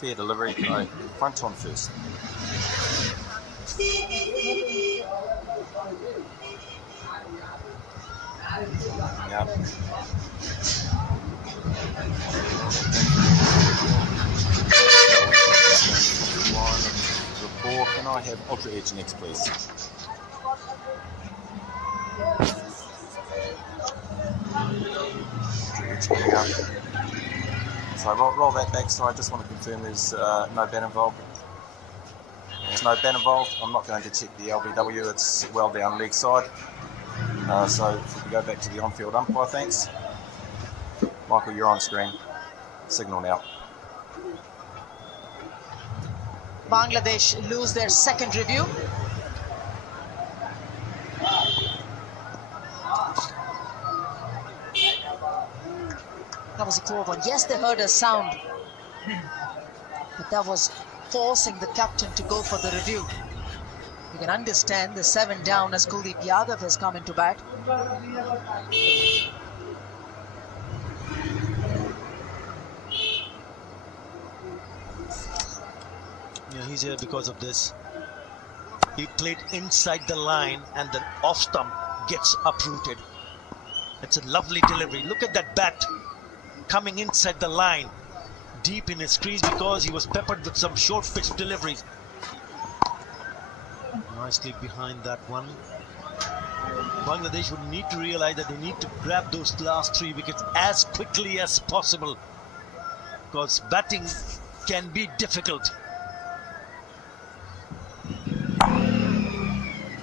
fair delivery. No, front on first. Yeah. Rapport. Can I have Ultra Edge next, please? Ultra Edge coming up. So roll that back. So I just want to confirm there's no ban involved. There's no ban involved. I'm not going to check the LBW. It's well down leg side. So if we can go back to the on-field umpire, thanks. Michael, you're on screen. Signal now. Bangladesh lose their second review. That was a poor one. Yes, they heard a sound, but that was forcing the captain to go for the review. You can understand the 7 down as Kuldeep Yadav has come into bat. Yeah, he's here because of this. He played inside the line and the off stump gets uprooted. It's a lovely delivery. Look at that bat coming inside the line, deep in his crease, because he was peppered with some short pitch deliveries. Nicely behind that one. Bangladesh would need to realize that they need to grab those last 3 wickets as quickly as possible, because batting can be difficult.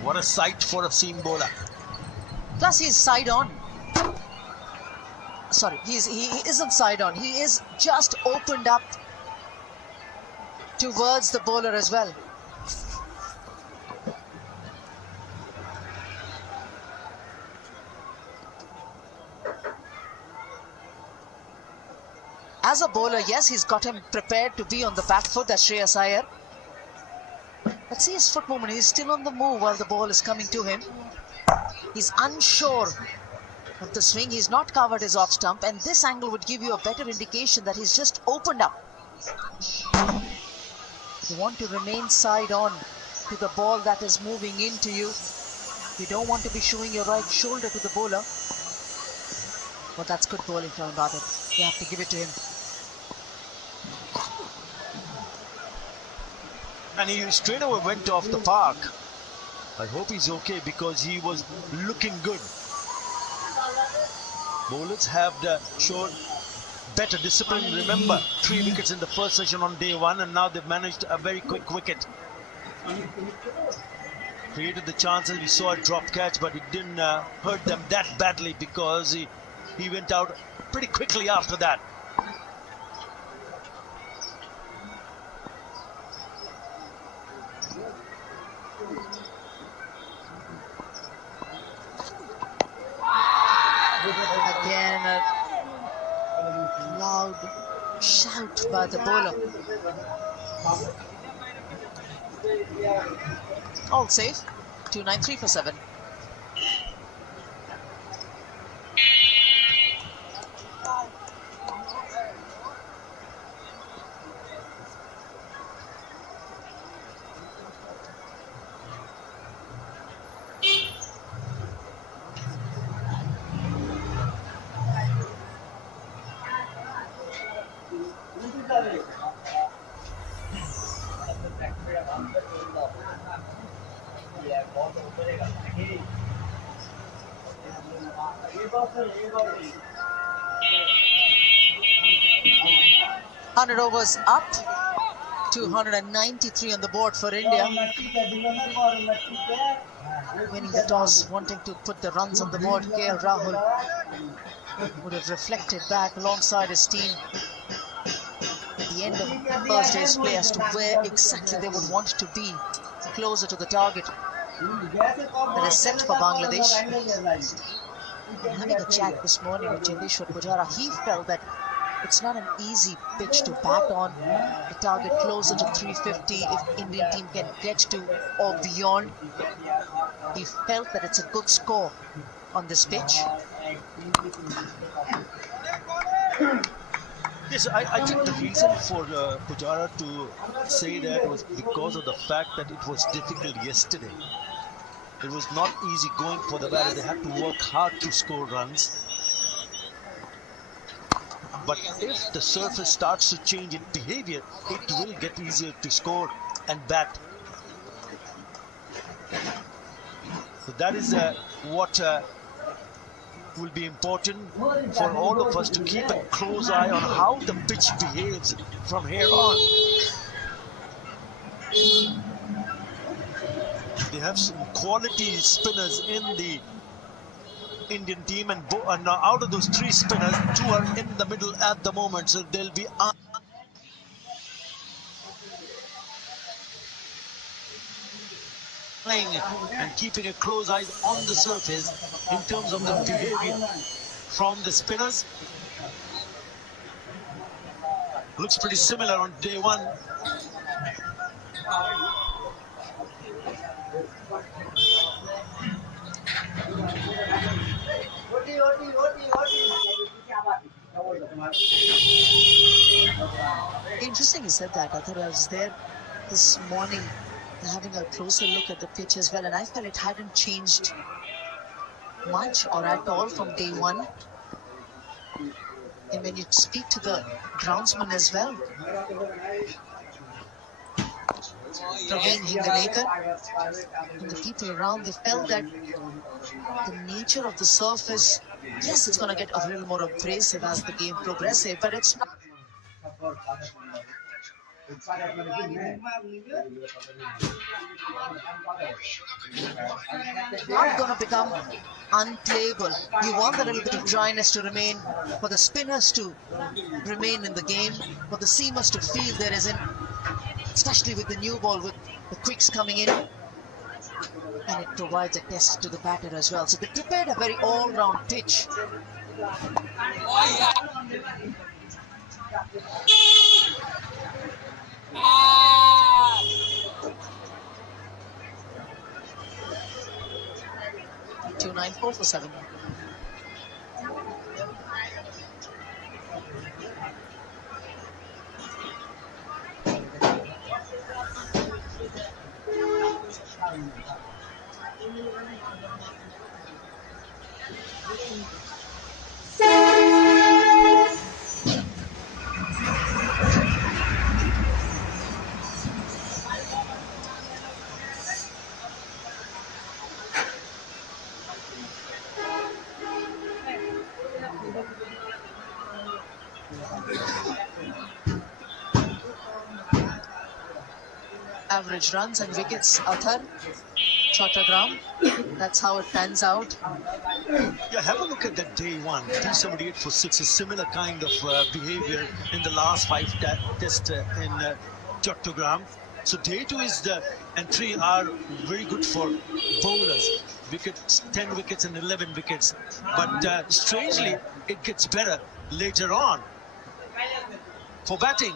What a sight for a seam bowler. Plus he's side on. Sorry, he isn't side on. He is just opened up towards the bowler as well. As a bowler, yes, he's got him prepared to be on the back foot. That's Shreyas Iyer. But see his foot movement. He's still on the move while the ball is coming to him. He's unsure of the swing. He's not covered his off stump, and this angle would give you a better indication that he's just opened up. You want to remain side on to the ball that is moving into you. You don't want to be showing your right shoulder to the bowler. But that's good bowling from Bhagat. You have to give it to him. And he straight away went off the park. I hope he's okay, because he was looking good. Bowlers have shown better discipline. Remember, 3 wickets in the first session on day 1, and now they've managed a very quick wicket. Created the chances. We saw a drop catch, but it didn't hurt them that badly, because he went out pretty quickly after that. Again, a loud shout by the bowler. All safe. 293 for 7. Overs up, 293 on the board for India. Winning the toss, wanting to put the runs on the board. KL Rahul would have reflected back alongside his team at the end of Thursday's play as to where exactly they would want to be closer to the target that is set for Bangladesh. And having a chat this morning with Chandeshwar Pujara, he felt that it's not an easy pitch to bat on. The target closer to 350 if Indian team can get to or beyond. He felt that it's a good score on this pitch. Yes, I think the reason for Pujara to say that was because of the fact that it was difficult yesterday. It was not easy going for the batter. They had to work hard to score runs. But if the surface starts to change its behavior, it will get easier to score and bat. So that is what will be important for all of us to keep a close eye on how the pitch behaves from here on. They have some quality spinners in the Indian team, and out of those 3 spinners, 2 are in the middle at the moment, so they'll be playing and keeping a close eye on the surface in terms of the behavior from the spinners. Looks pretty similar on day 1. Interesting you said that. I thought I was there this morning having a closer look at the pitch as well, and I felt it hadn't changed much or at all from day 1. And when you speak to the groundsman as well, Praveen Hingalekar and the people around, they felt that the nature of the surface, yes, it's going to get a little more abrasive as the game progresses, but it's not going to become unplayable. You want a little bit of dryness to remain, for the spinners to remain in the game, for the seamers to feel there isn't, especially with the new ball, with the quicks coming in, and it provides a test to the batter as well. So they prepared a very all-round pitch. 294 for 7. Average runs and wickets, Athar, Chattogram. That's how it pans out. Yeah, have a look at that day 1. 278 for 6, a similar kind of behavior in the last 5 tests in Chattogram. So day 2 is and 3 are very good for bowlers. Wickets, 10 wickets and 11 wickets. But strangely, it gets better later on for batting.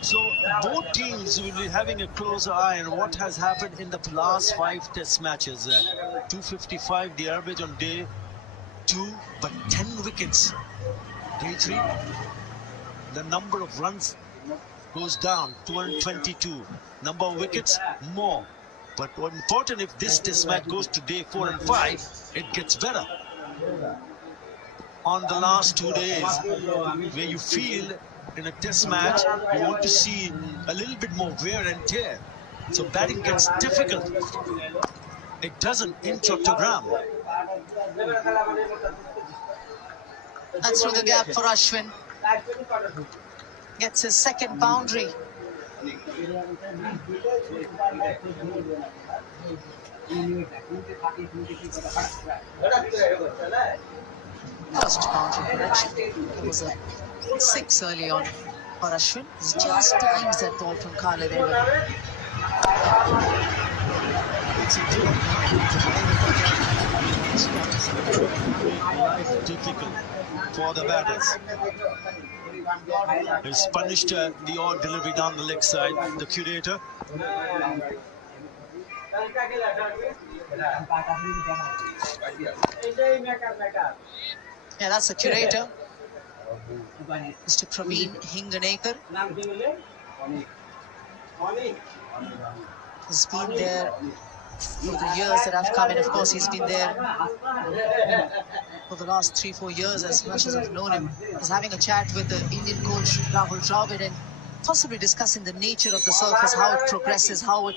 So both teams will be having a closer eye on what has happened in the last 5 test matches. 255 the average on day 2, but 10 wickets. Day 3, the number of runs goes down, 222. Number of wickets, more. But what's important, if this test match goes to day 4 and 5, it gets better. On the last 2 days, where you feel in a test match, you want to see a little bit more wear and tear. So batting gets difficult. It doesn't in Chattogram. That's through the gap for Ashwin. Gets his second boundary. First boundary correction. It was a 6 early on for Ashwin. It's just times that ball from Khalid. Life difficult for the batters. He's punished the odd delivery down the leg side, the curator. Yeah, that's the curator, Mr. Praveen Hinganekar. He's been there for the years that I've come in. Of course, he's been there for the last 3-4 years, as much as I've known him. He's having a chat with the Indian coach Rahul Dravid and possibly discussing the nature of the surface, how it progresses, how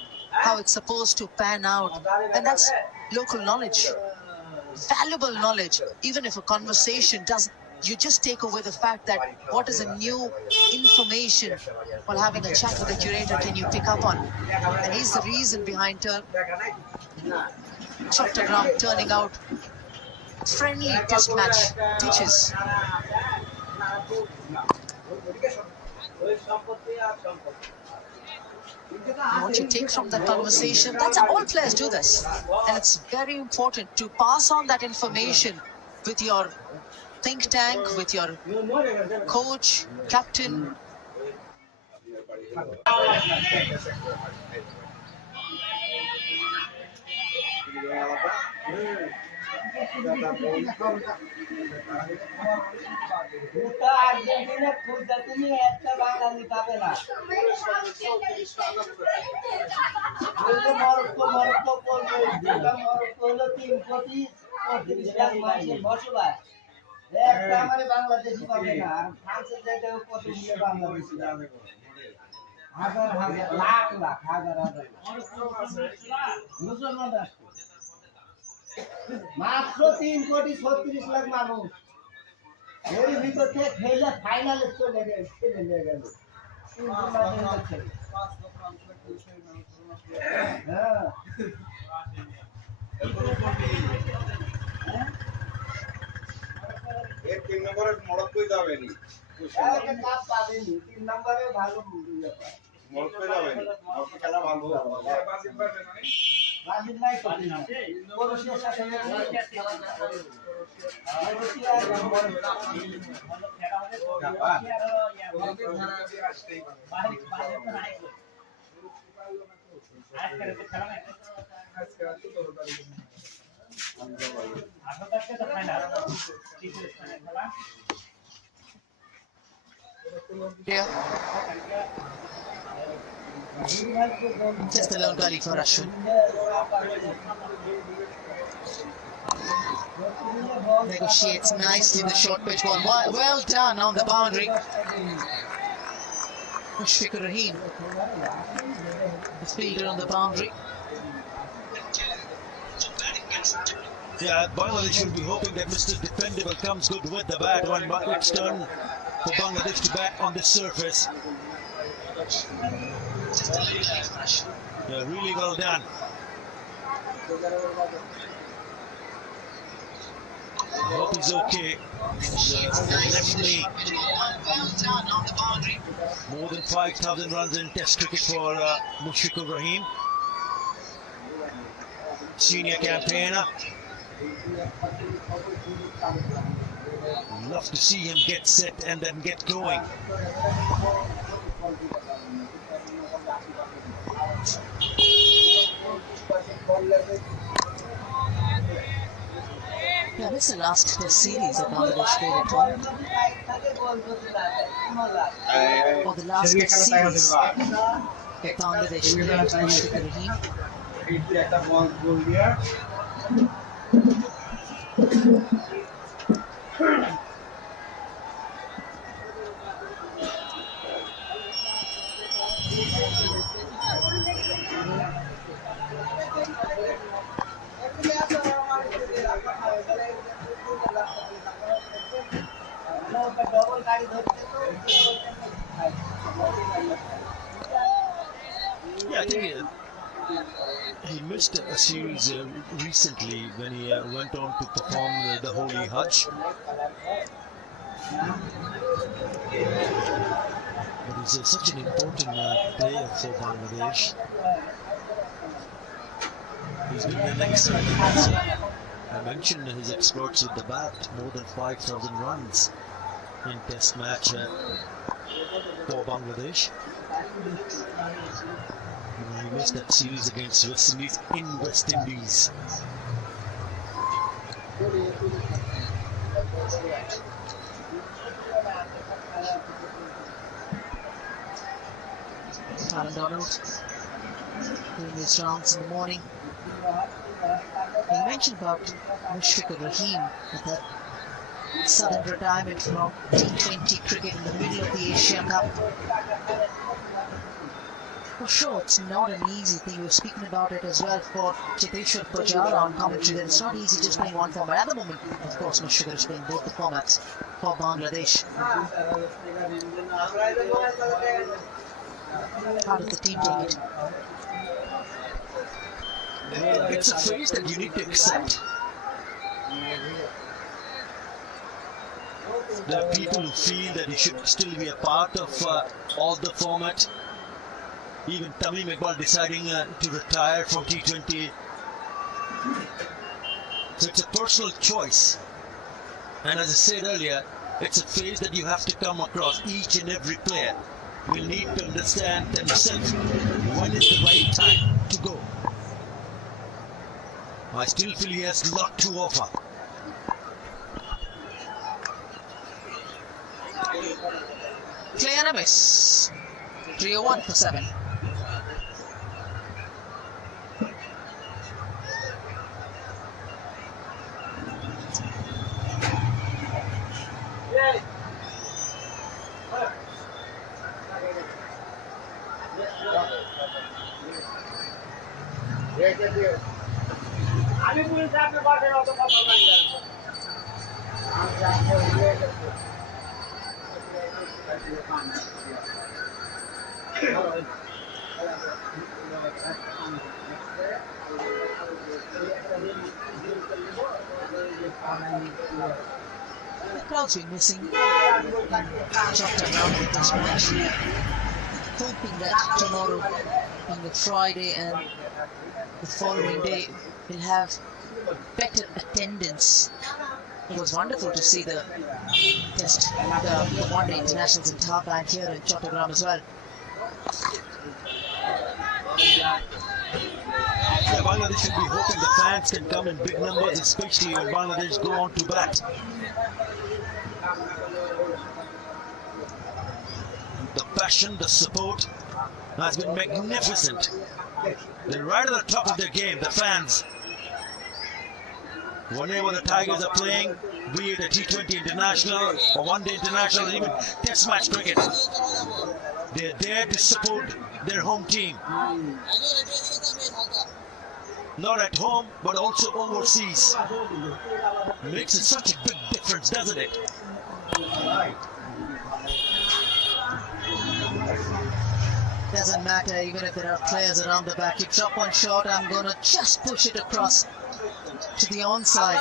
it's supposed to pan out. And that's local knowledge, valuable knowledge. Even if a conversation doesn't, you just take away the fact that what is a new information while having a chat with the curator can you pick up on. And he's the reason behind Chattogram turning out friendly test match pitches. What you take from that conversation, that's all players do this. And it's very important to pass on that information with your think tank, with your coach, captain. মাত্র 3,36 লাখ মানুষ এর ভিতর থেকে খেলে ফাইনালে চলে গেল। এর 3 নম্বরে মরক্কোই যাবেনি। একটা কাপ পাবেনি 3 নম্বরে ভালো ব্যাপার। মরক্কোই যাবেনি। মরক্কো খেলা ভালো হবে। বাজিল পাবে না। বাজিল নাই তো না। ক্রোয়েশিয়ার সাথে Croatia Just a long gully for Ashwin. Negotiates nicely the short pitch ball. Well done on the boundary. Mushfiqur Rahim, the fielder on the boundary. Yeah, Bangladesh should be hoping that Mr. Dependable comes good with the bat. One it's turn for Bangladesh to bat on the surface. Yeah, really well done. I hope he's okay. Left knee. More than 5,000 runs in Test cricket for Mushfiqur Rahim, senior campaigner. Love to see him get set and then get going. Yeah, this is the last series that Bangladesh played at home. Or the last series that Bangladesh played at Mushfiqur Rahim. Yeah, I think he missed a series recently when he went on to perform the Holy Hajj. But he's such an important player for Bangladesh. He's been an excellent also. I mentioned his exploits with the bat, more than 5,000 runs in Test match for Bangladesh. He missed that series against West Indies in West Indies. Alan Donald doing his rounds in the morning. You mentioned about Mushfiqur Rahim at that sudden retirement from T20 cricket in the middle of the Asia Cup. For sure, it's not an easy thing. We were speaking about it as well for Chiteshwar Pujara on commentary, that it's not easy just playing one format. At the moment, of course, Mushfiqur is playing both the formats for Bangladesh. How did the team take it? It's a phase that you need to accept. There are people who feel that he should still be a part of all the format. Even Tamim Iqbal deciding to retire from T20. So it's a personal choice. And as I said earlier, it's a phase that you have to come across. Each and every player will need to understand themselves when is the right time to go. I still feel he has a lot to offer. Clear and a miss. 301 for 7. The crowd's been missing in Chapter round at this point. Hoping that tomorrow, being a Friday and the following day, we'll have better attendance. It was wonderful to see the test, the one-day internationals in Thailand here in Chattogram as well. Yeah, Bangladesh should be hoping the fans can come in big numbers, especially when Bangladesh go on to bat. The passion, the support has been magnificent. They're right at the top of their game, the fans. Whenever the Tigers are playing, be it a T20 international or one-day international or even test match cricket, they're there to support their home team. Not at home, but also overseas. Makes it such a big difference, doesn't it? Doesn't matter, even if there are players around the back. You drop one shot, I'm going to just push it across to the onside.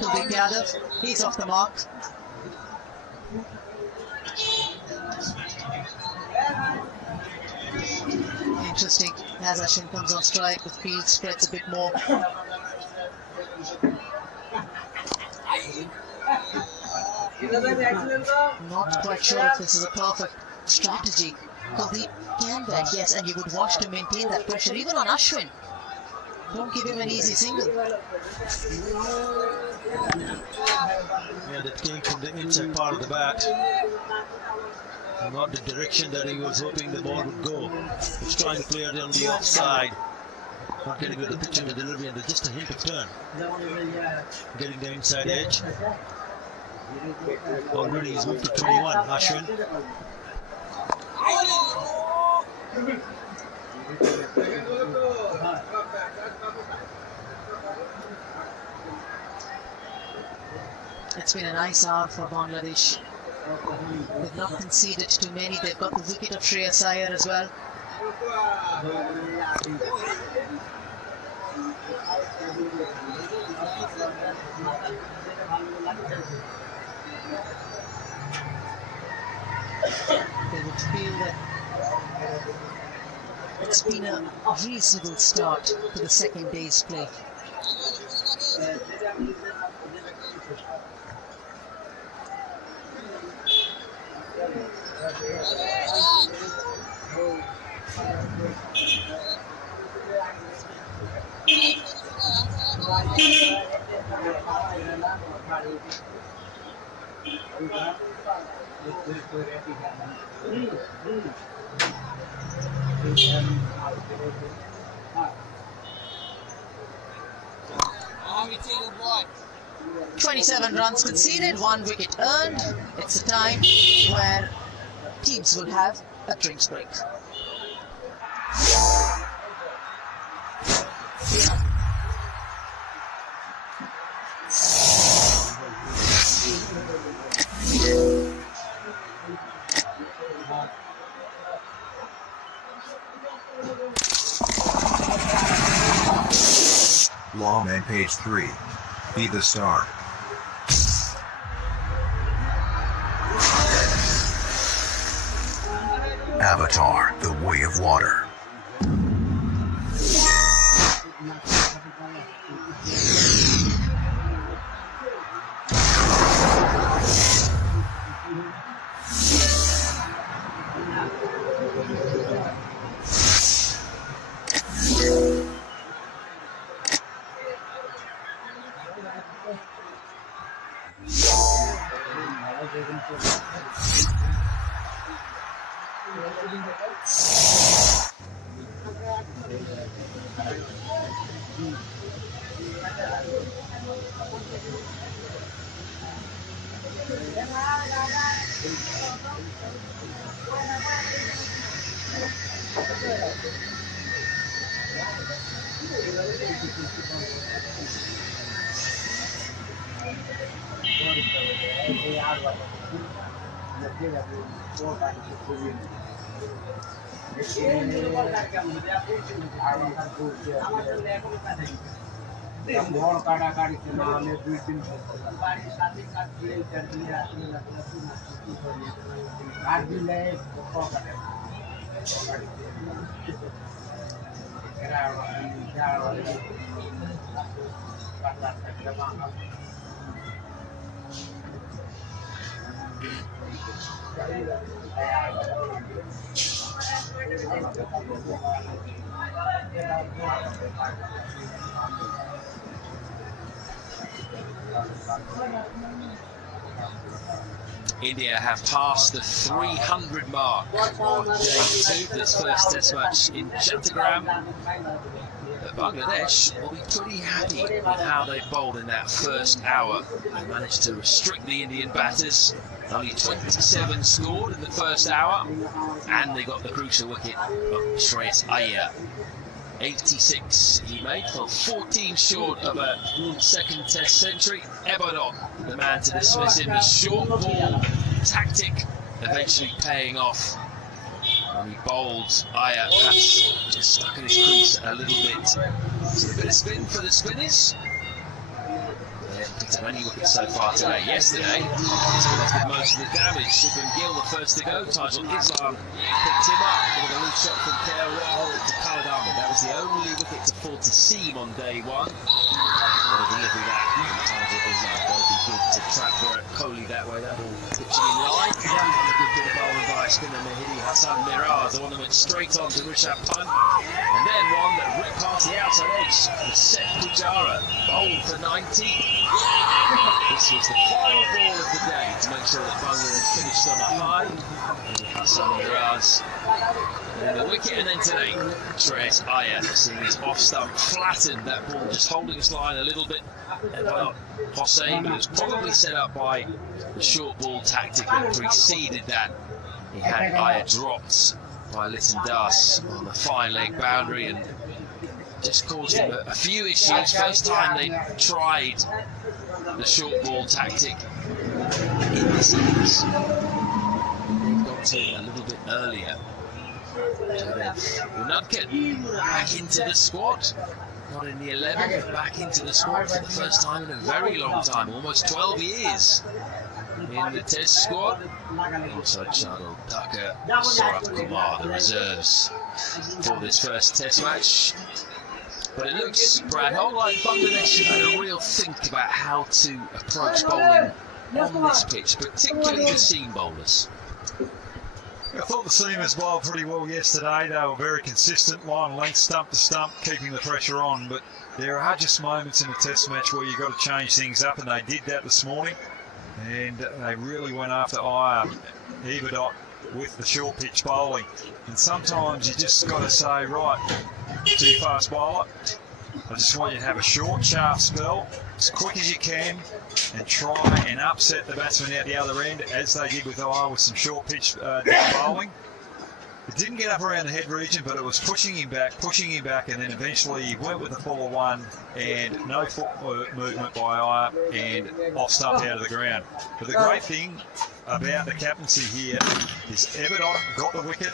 Kuldeep Yadav, he's off the mark. Interesting, as Ashwin comes on strike, the field spreads a bit more. Not quite sure if this is a perfect strategy. Kuldeep can bat, yes, and you would watch to maintain that pressure, even on Ashwin. Don't give him an easy single. Yeah, that came from the inside part of the bat. Not the direction that he was hoping the ball would go. He's trying to play it on the offside. Not getting with the pitch and the delivery, and there's just a hint of turn. Getting the inside edge. Already he's moved to 21, Ashwin. It's been a nice hour for Bangladesh. They've not conceded too many. They've got the wicket of Shreyas Iyer as well. They would feel that it's been a reasonable start to the second day's play. "27 runs conceded, 1 wicket earned." It's a time where teams will have a drinks break. Lawman page 3. Be the star. Avatar, the way of water. India have passed the 300 mark on day 2 of this first test match in Chattogram. But Bangladesh will be pretty happy with how they bowled in that first hour. They managed to restrict the Indian batters. Only 27 scored in the first hour, and they got the crucial wicket of Shreyas Iyer. 86 he made, for 14 short of a second test century. Ebodot, the man to dismiss him. The short ball tactic eventually paying off. And he bowled Iyer, perhaps just stuck in his crease a little bit. So a bit of spin for the spinners. They haven't picked up any wickets so far today. Yesterday, the spinners did most of the damage. Shubman Gill, the first to go. Tajul Islam picked him up with a loose shot from KL Rahul to Khalid Ahmed. That was the only wicket to fall to seam on day 1. What a delivery that Tajul Islam. That would be good to trap Virat Kohli that way. That ball pitching in line. And a good bit of bowling by spinner Mahidi Hassan Miraj. The one that went straight on to Rishabh Pant. And then one that ripped past the outside edge. Seth Pujara bowled for 19. This was the final ball of the day to make sure that Bangladesh finished on a high. And Hassan Miraj and the wicket, and then today Shreyas Iyer seeing his off stump flattened that ball, just holding its line a little bit. And not Hossain, but it was probably set up by the short ball tactic that preceded that. He had Iyer dropped by Liton Das on the fine leg boundary and just caused him a few issues. First time they tried the short ball tactic in this innings. They've got to a little bit earlier. Unadkat back into the squad. Not in the 11, but back into the squad for the first time in a very long time, almost 12 years in the test squad. Also Chadal Thakur, Saurabh Kumar, the reserves for this first test match. But it looks, Brad, like Bangladesh have had a real think about how to approach bowling on this pitch, particularly the seam bowlers. I thought the seamers bowled pretty well yesterday. They were very consistent, line length, stump to stump, keeping the pressure on. But there are just moments in a test match where you've got to change things up, and they did that this morning. And they really went after Iberdot with the short pitch bowling. And sometimes you just got to say, right, too fast bowler, I just want you to have a short, sharp spell, as quick as you can, and try and upset the batsman out the other end, as they did with with some short pitch bowling. It didn't get up around the head region, but it was pushing him back, and then eventually he went with the full of one, and no foot movement by Aya, and off stump out of the ground. But the great thing about the captaincy here is Iberdot got the wicket,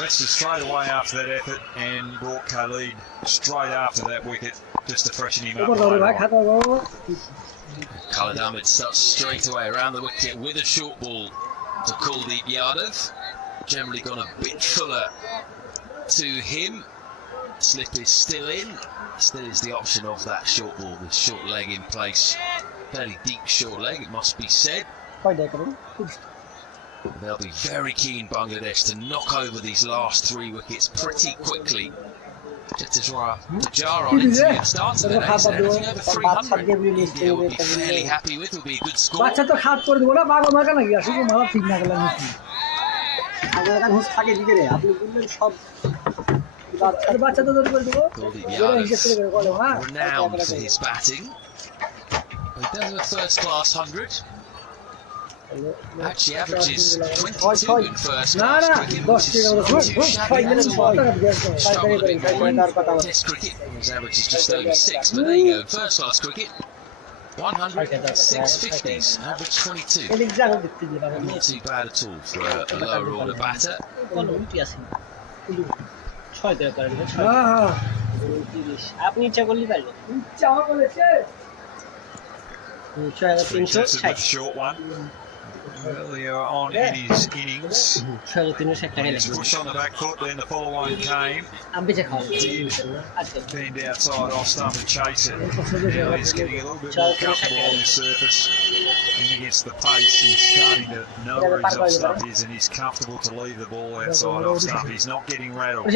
rested straight away after that effort, and brought Khalid straight after that wicket just to freshen him up. Khalid Ahmed starts straight away around the wicket with a short ball to Kuldeep Yadav. Generally gone a bit fuller to him. Slip is still in. Still is the option of that short ball with short leg in place. Fairly deep short leg, it must be said. They'll be very keen, Bangladesh, to knock over these last 3 wickets pretty quickly. Jatiswara Pujar on into the start of the day, so anything over 300 India will be fairly happy with, will be a good score. Renowned for his batting. He does have a first-class 100. Actually averages 22 in first-class cricket, which is not too shabby at all. Struggled a bit more in Test cricket. His average is just over 6, but there you go. First-class cricket, 100, 6 50s, average 22. Not too bad at all for a lower-order batter. Contested with the short one. Earlier on in his innings, his push on the back foot, then the follow one came. Did bend outside off stump and chase it. Now he's getting a little bit more comfortable on the surface. And against the pace, he's starting to know where his off stump is, and he's comfortable to leave the ball outside off stump. He's not getting rattled.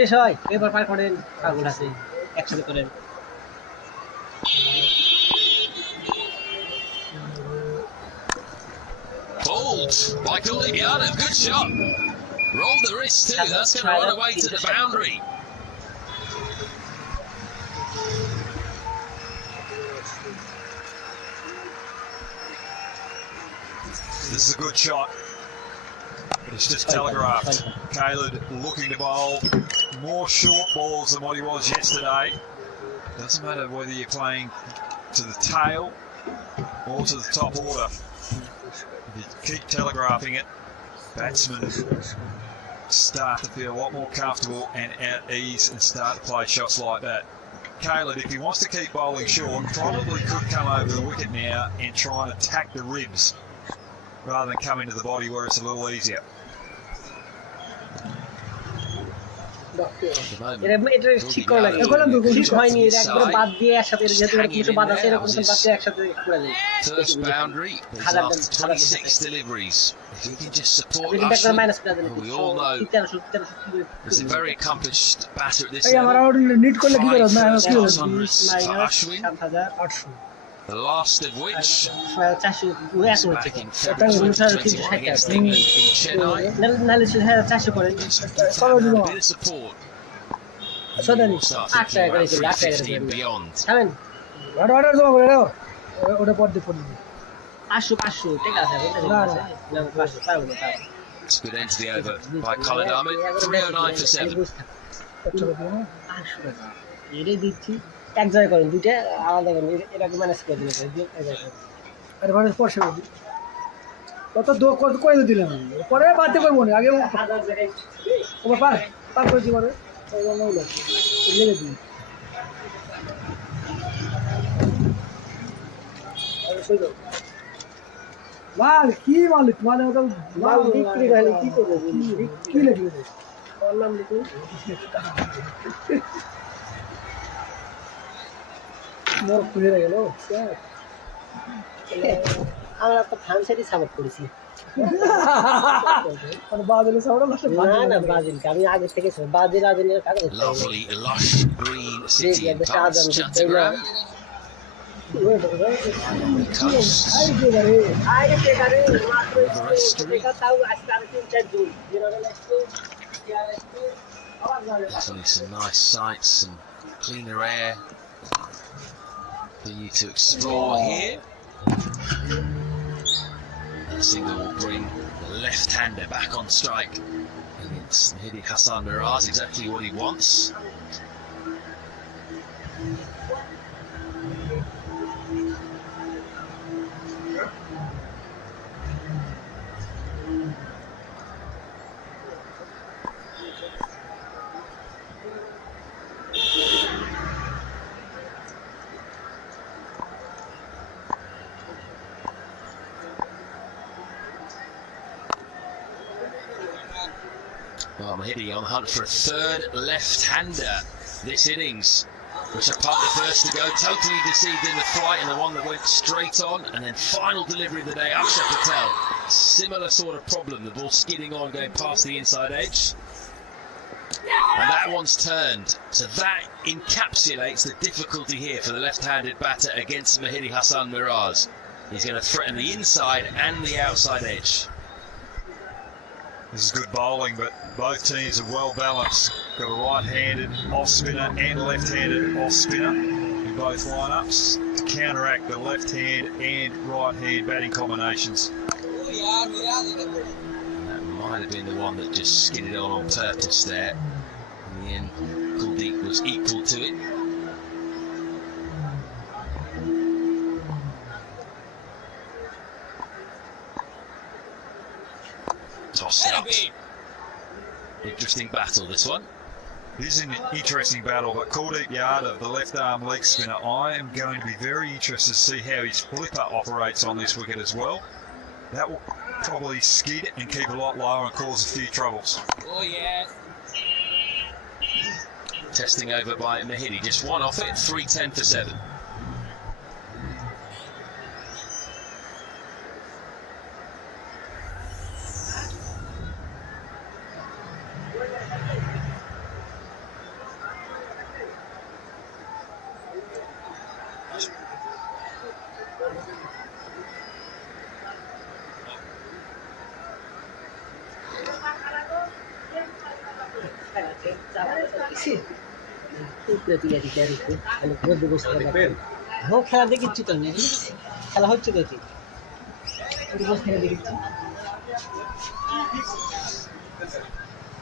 Pulled by Kuldeep Yadav, good shot. Rolled the wrist too, that's going to run away to the boundary. This is a good shot. It's just telegraphed. Khalid looking to bowl more short balls than what he was yesterday. Doesn't matter whether you're playing to the tail or to the top order. If you keep telegraphing it, batsmen start to feel a lot more comfortable and at ease and start to play shots like that. Khalid, if he wants to keep bowling short, probably could come over the wicket now and try and attack the ribs rather than come into the body where it's a little easier. First boundary, his last 26 deliveries. If he can just support Ashwin, we all know he's a very accomplished batter at this level. 5 first-class hundreds for Ashwin. The last of which was back in February 2021 against England in Chennai. Just a bit of support. We'll start thinking about 350 and beyond. It's a good end to the over by Khalid Ahmed. 309 for 7. এক জায়গায় করেন দুইটা আলাদা করেন এটাকে manage করে দিলে advance পড়ছে কত কত কই দিলাম পরে বাতে করব না আগে ও পার পার করে দিবারে এই জন্য হলো লেগে দিই মাল কি মালিক মানে ওটা মাল বিক্রি হলে কি করবে কি লিখবে ওর নাম লিখুন মোর খুলে গেল আমরা তো ফ্রান্সেরই সাপোর্ট করেছি মানে ব্রাজিলের সাপোর্ট না না ব্রাজিলকে আমি আগে থেকে Brazil Argentina. Lovely lush green city in Sportzfy Coast. River estuary. Definitely some nice sights, some cleaner air for you to explore here. That single will bring the left-hander back on strike against Mehdi Hassan Miraz, exactly what he wants. Well, Mehdi on the hunt for a third left-hander this innings, which apart the first to go, totally deceived in the flight and the one that went straight on, and then final delivery of the day, Akshat Patel. Similar sort of problem, the ball skidding on, going past the inside edge. And that one's turned. So that encapsulates the difficulty here for the left-handed batter against Mehdi Hassan Miraz. He's going to threaten the inside and the outside edge. This is good bowling, but both teams are well balanced. Got a right-handed off-spinner and left-handed off-spinner in both lineups to counteract the left-hand and right-hand batting combinations. That might have been the one that just skidded on purpose there. In the end, Kuldeep was equal to it. Tossed out. Interesting battle, this one. This is an interesting battle, but Kuldeep Yadav, the left-arm leg spinner, I am going to be very interested to see how his flipper operates on this wicket as well. That will probably skid and keep a lot lower and cause a few troubles. Oh, yeah. Testing over by Mehdi, just one off it, 310 for 7.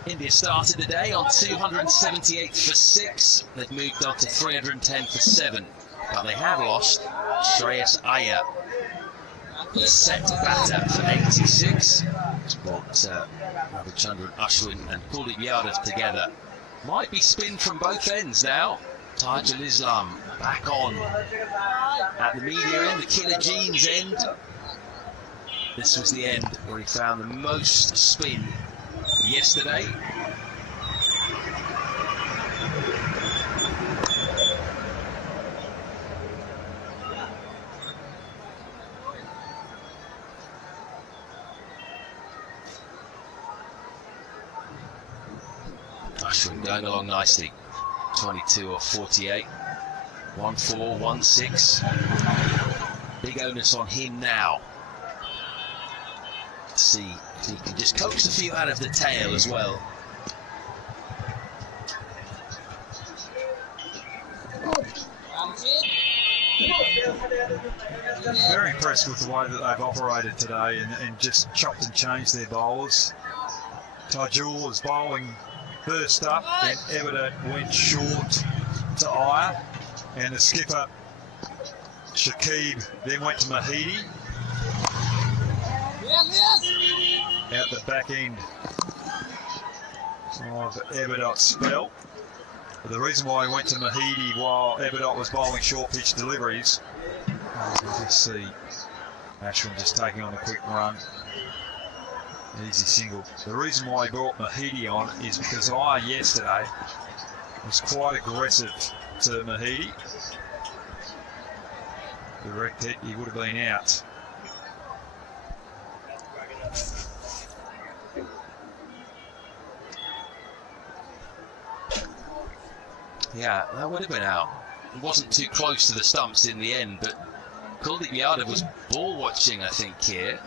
India started the day on 278 for 6. They've moved on to 310 for 7. But they have lost Shreyas Iyer, the set batter, for 86. It's brought Ravichandran Ashwin and Kuldeep Yadav together. Might be spin from both ends now. Tajul Islam back on at the media end, the Killer Jeans end. This was the end where he found the most spin yesterday. Ashwin going along nicely. 22 or 48. 1-4, 1-6. Big onus on him now. Let's see if he can just coax a few out of the tail as well. Very impressed with the way that they've operated today and just chopped and changed their bowlers. Tajul was bowling first up, then Everett went short to Iyer, and the skipper Shakib then went to Mehdi at the back end of Everett's spell. But the reason why he went to Mehdi while Everett was bowling short pitch deliveries, you can just see Ashwin just taking on a quick run. Easy single. The reason why he brought Mehdi on is because Iyer yesterday was quite aggressive to Mehdi. Direct hit, he would have been out. Yeah, that would have been out. It wasn't too close to the stumps in the end, but Kuldeep Yadav was ball watching, I think, here.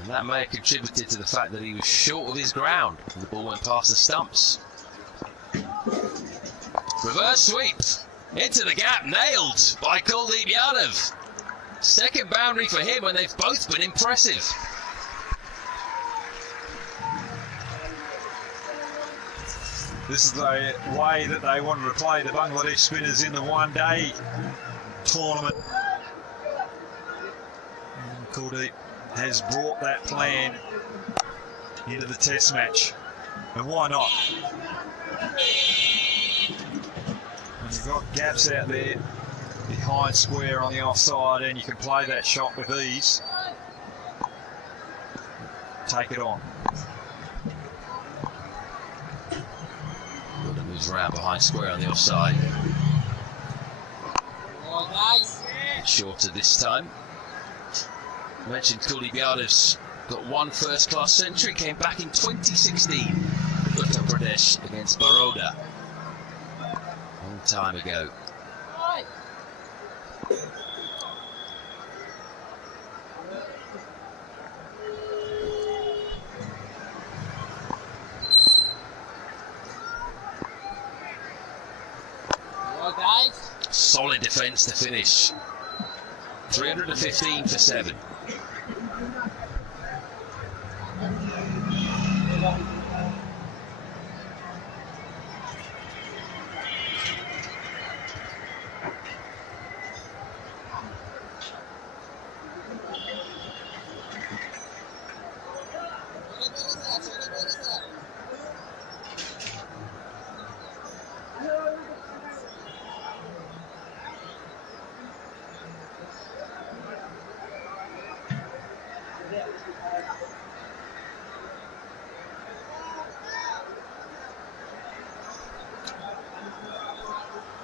And that may have contributed to the fact that he was short of his ground and the ball went past the stumps. Reverse sweep into the gap, nailed by Kuldeep Yadav. Second boundary for him, and they've both been impressive. This is the way that they wanted to play the Bangladesh spinners in the one-day tournament. And Kuldeep has brought that plan into the test match. And why not? And you've got gaps out there behind square on the offside, and you can play that shot with ease. Take it on. Moves around behind square on the offside. Shorter this time. I mentioned Kuldeep Yadav's got one first-class century, came back in 2016 Uttar Pradesh against Baroda. Long time ago. Solid defence to finish. 315 for 7.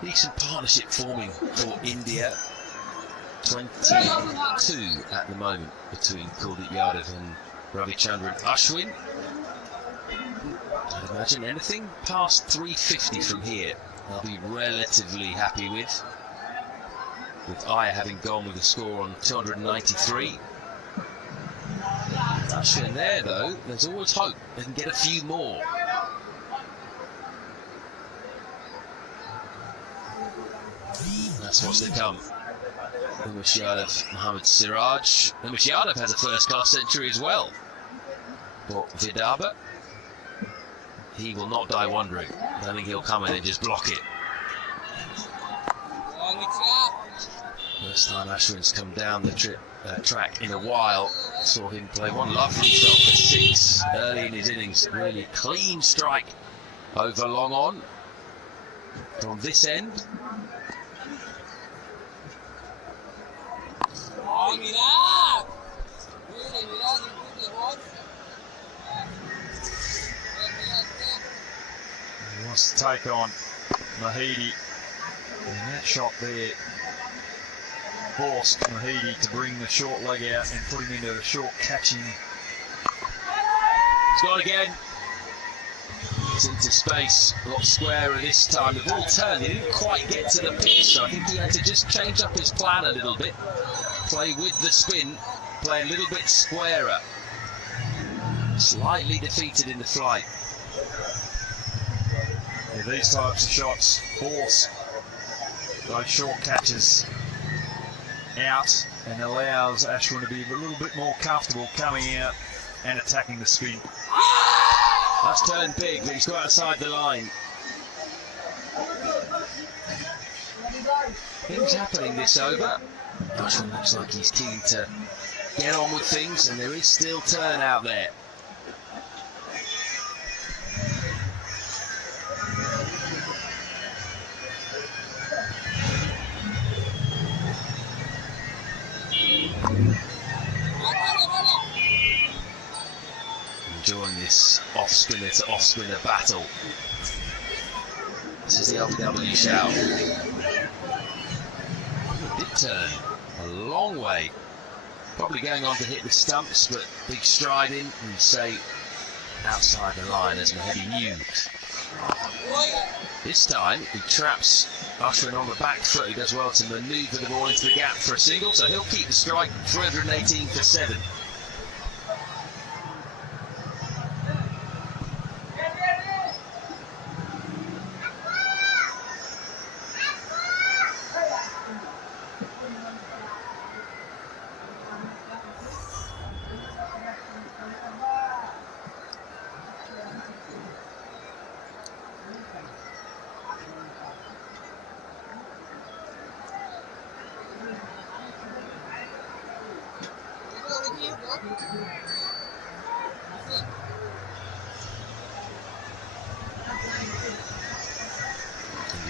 Decent partnership forming for India. 22 at the moment between Kuldeep Yadav and Ravichandran Ashwin. I'd imagine anything past 350 from here I'll be relatively happy with. With Iyer having gone with a score on 293. Ashwin there though, there's always hope they can get a few more. That's what's to come. Umesh Yadav, Mohammad Siraj. Umesh Yadav has a first-class century as well. But Vidarbha, he will not die wondering. I don't think he'll come in and just block it. First time Ashwin's come down the track in a while. Saw him play one lovely shot for 6 early in his innings. Really clean strike over long on from this end. He wants to take on Mahidi, and that shot there forced Mahidi to bring the short leg out and put him into a short catching. It's gone again. It's into space, a lot squarer this time. The ball turned, he didn't quite get to the pitch, so I think he had to just change up his plan a little bit. Play with the spin, play a little bit squarer. Slightly defeated in the flight. Yeah, these types of shots force those short catches out and allows Ashwin to be a little bit more comfortable coming out and attacking the spin. That's turned big, but he's got outside the line. Things happening this over. Ashwin looks like he's keen to get on with things, and there is still turn out there. Enjoying this off-spinner to off-spinner battle. This is the LBW shout. Did turn a long way. Probably going on to hit the stumps, but big stride in and say outside the line as Mahedi knew. This time he traps Ashwin on the back foot. He does well to manoeuvre the ball into the gap for a single, so he'll keep the strike. 318 for 7.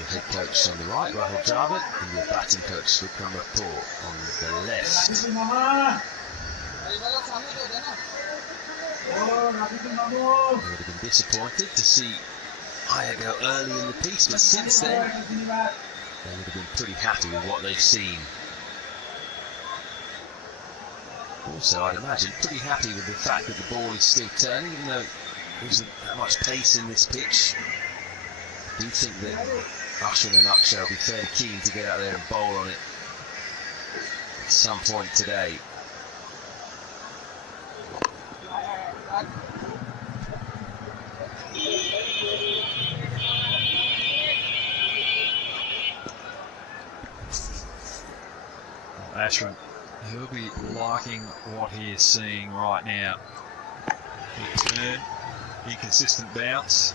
Head coach on the right, Rahul Dravid, and your batting coach, Vikram Rapport, on the left. I would have been disappointed to see Haya go early in the piece, but since then, they would have been pretty happy with what they've seen. Also, I'd imagine pretty happy with the fact that the ball is still turning, even though there isn't that much pace in this pitch. I do think that Ashwin and Akshay will be fairly keen to get out there and bowl on it at some point today. Ashwin, he'll be liking what he is seeing right now. Good turn, inconsistent bounce.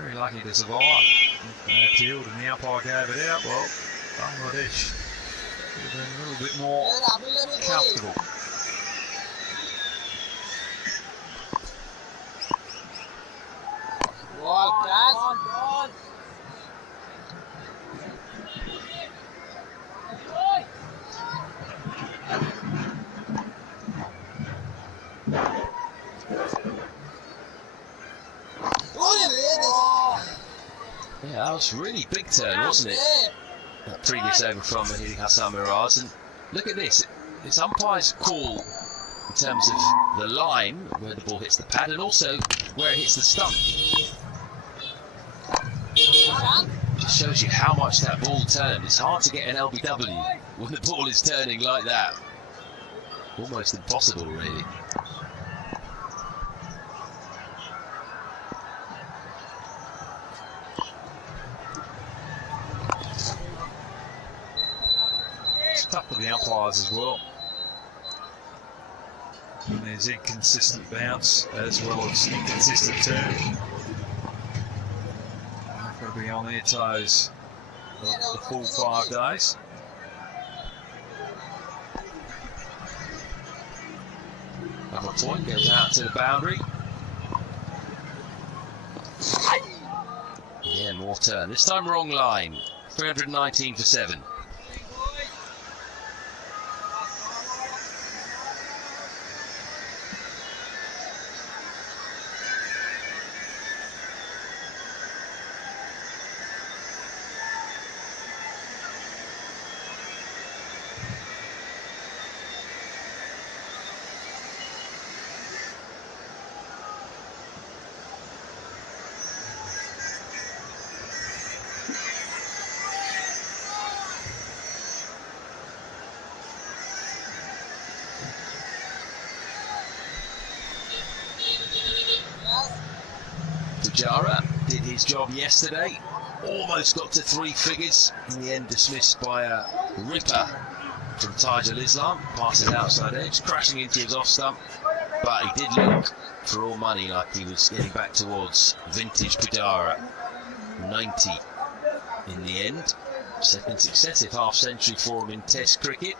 Very lucky to survive. If they appealed and the umpire gave it out, well, Bangladesh would have been a little bit more comfortable. Yeah, that was a really big turn, wasn't it? That previous over from Mahidi Hassan Miraj. And look at this, it's umpire's call in terms of the line where the ball hits the pad and also where it hits the stump. Just shows you how much that ball turned. It's hard to get an LBW when the ball is turning like that. Almost impossible, really. Tough for the umpires as well. And there's inconsistent bounce as well as inconsistent turn. They've got to be on their toes for the full 5 days. Another point goes out to the boundary. Yeah, more turn. This time wrong line. 319 for 7. Pujara did his job yesterday, almost got to 3 figures, in the end dismissed by a ripper from Tajul Islam, passes outside edge, crashing into his off stump, but he did look for all money like he was getting back towards vintage Pujara. 90 in the end, second successive half century for him in Test cricket,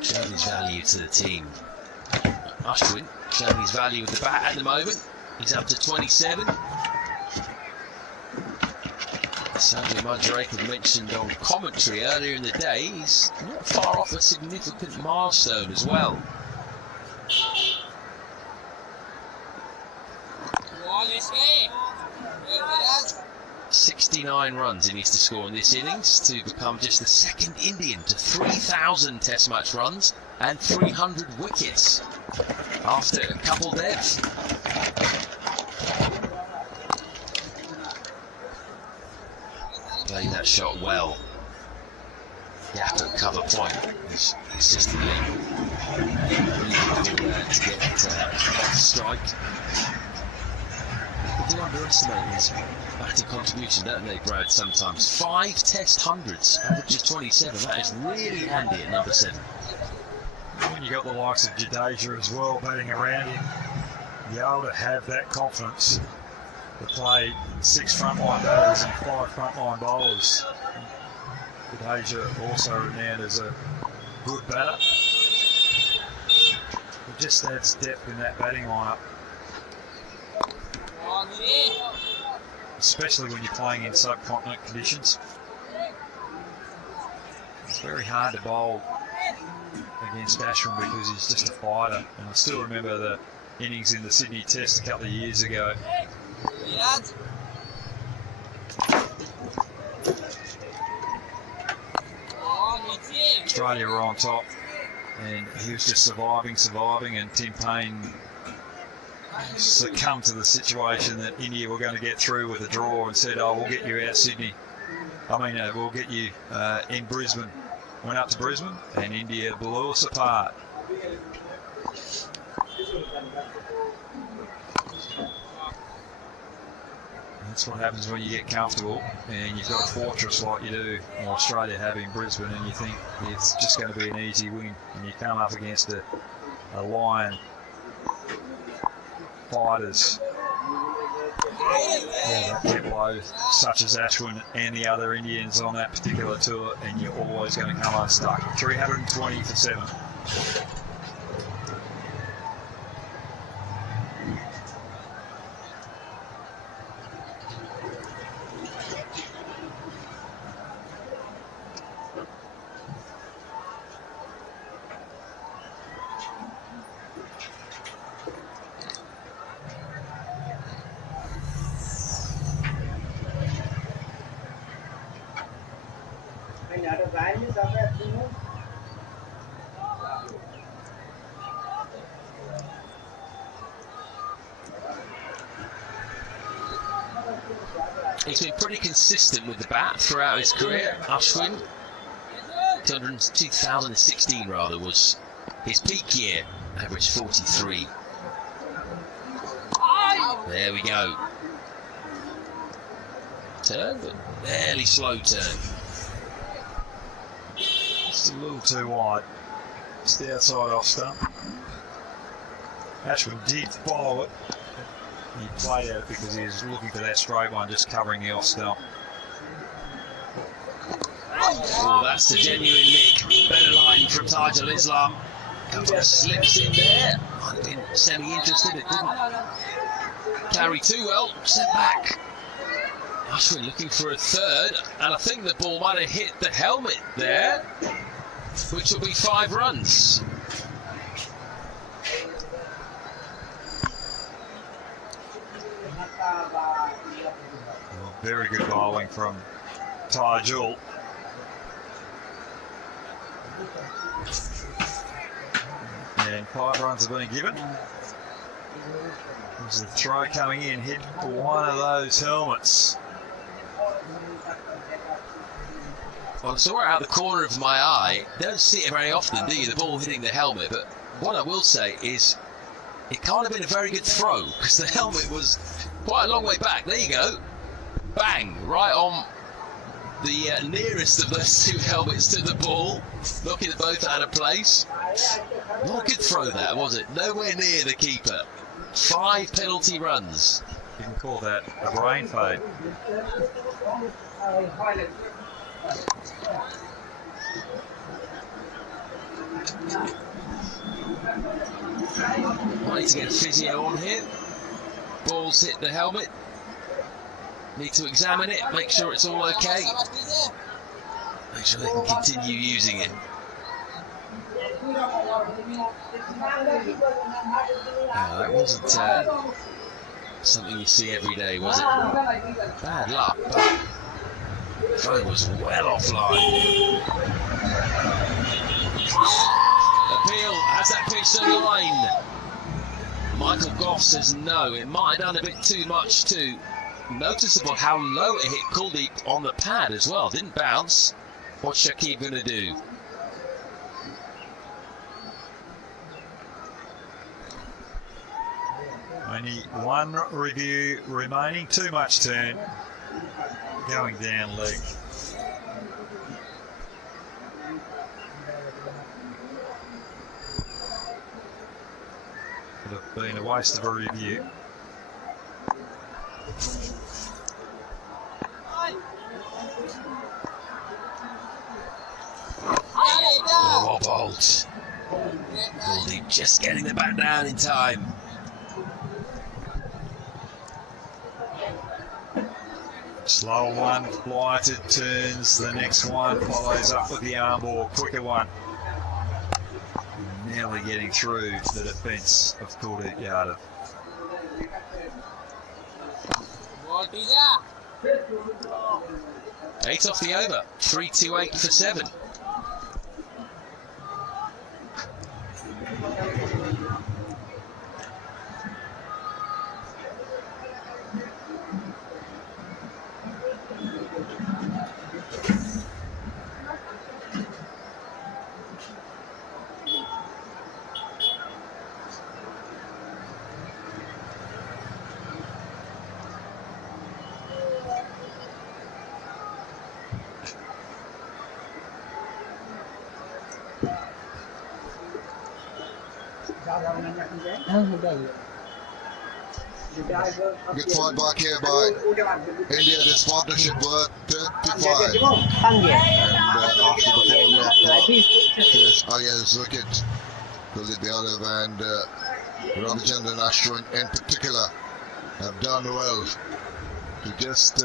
showing his value to the team. Ashwin showing his value with the bat at the moment. He's up to 27. Sanjay Madrake had mentioned on commentary earlier in the day, he's not far off a significant milestone as well. 69 runs he needs to score in this innings to become just the second Indian to 3,000 Test match runs and 300 wickets after a couple deaths. played that shot well. You have to cover point consistently. Reasonable there to get strike. They do underestimate his batting contribution, don't they, Brad, sometimes? 5 test hundreds, averages 27. That is really handy at number 7. When you got the likes of Jadeja as well batting around him, you're able to have that confidence to play 6 frontline batters and 5 frontline bowlers. Jadeja also renowned as a good batter. It just adds depth in that batting lineup. Especially when you're playing in subcontinent conditions. It's very hard to bowl against Ashwin because he's just a fighter. And I still remember the innings in the Sydney Test a couple of years ago. Australia were on top and he was just surviving, and Tim Payne succumbed to the situation that India were going to get through with a draw and said, oh, we'll get you out Sydney. We'll get you in Brisbane. Went up to Brisbane and India blew us apart. That's what happens when you get comfortable and you've got a fortress like you do, or Australia have in Brisbane, and you think it's just going to be an easy win, and you come up against a lion fighters, that get low, such as Ashwin and the other Indians on that particular tour, and you're always going to come unstuck. 320 for 7. He's been pretty consistent with the bat throughout his career. Ashwin, 2016 rather, was his peak year, average 43. There we go. Turn, but fairly slow turn. Just a little too wide. Just the outside off stump. Ashwin did follow it. He played at it because he was looking for that straight one, just covering the off stump. Oh, that's the genuine nick. Better line from Tajul Islam. Couple of slips in there. Might have been semi-interested. It didn't carry too well. Sent back. Ashwin looking for a third, and I think the ball might have hit the helmet there, which will be 5 runs. Very good bowling from Tajul. And 5 runs have been given. There's a throw coming in, hit one of those helmets. Well, I saw it out the corner of my eye. Don't see it very often, do you? The ball hitting the helmet. But what I will say is, it can't have been a very good throw because the helmet was quite a long way back. There you go. Bang! Right on the nearest of those 2 helmets to the ball, knocking it both out of place. Not a good throw that, was it? Nowhere near the keeper. 5 penalty runs. You can call that a brain fade. I need to get a physio on here. Balls hit the helmet. Need to examine it, make sure it's all okay. Make sure they can continue using it. Oh, that wasn't something you see every day, was it? Bad luck, but the phone was well offline. Appeal, has that pitched a line? Michael Goff says no, it might have done a bit too much to noticeable how low it hit Kuldeep on the pad as well. Didn't bounce. What's Shakib going to do? Only one review remaining. Too much turn. Going down leg. Would have been a waste of a review. Wobbled. Kuldeep just getting the bat down in time. Slow one, blighted turns. The next one follows up with the arm ball. Quicker one. Nearly getting through the defence of Kuldeep Yadav. Eight off the over. 3-2-8 for 7. Good fought back here by India. This partnership worth 35. And after the fall of Chris Ayer's wicket, Kuldeep Yadav and Ravichandran Ashwin in particular have done well to just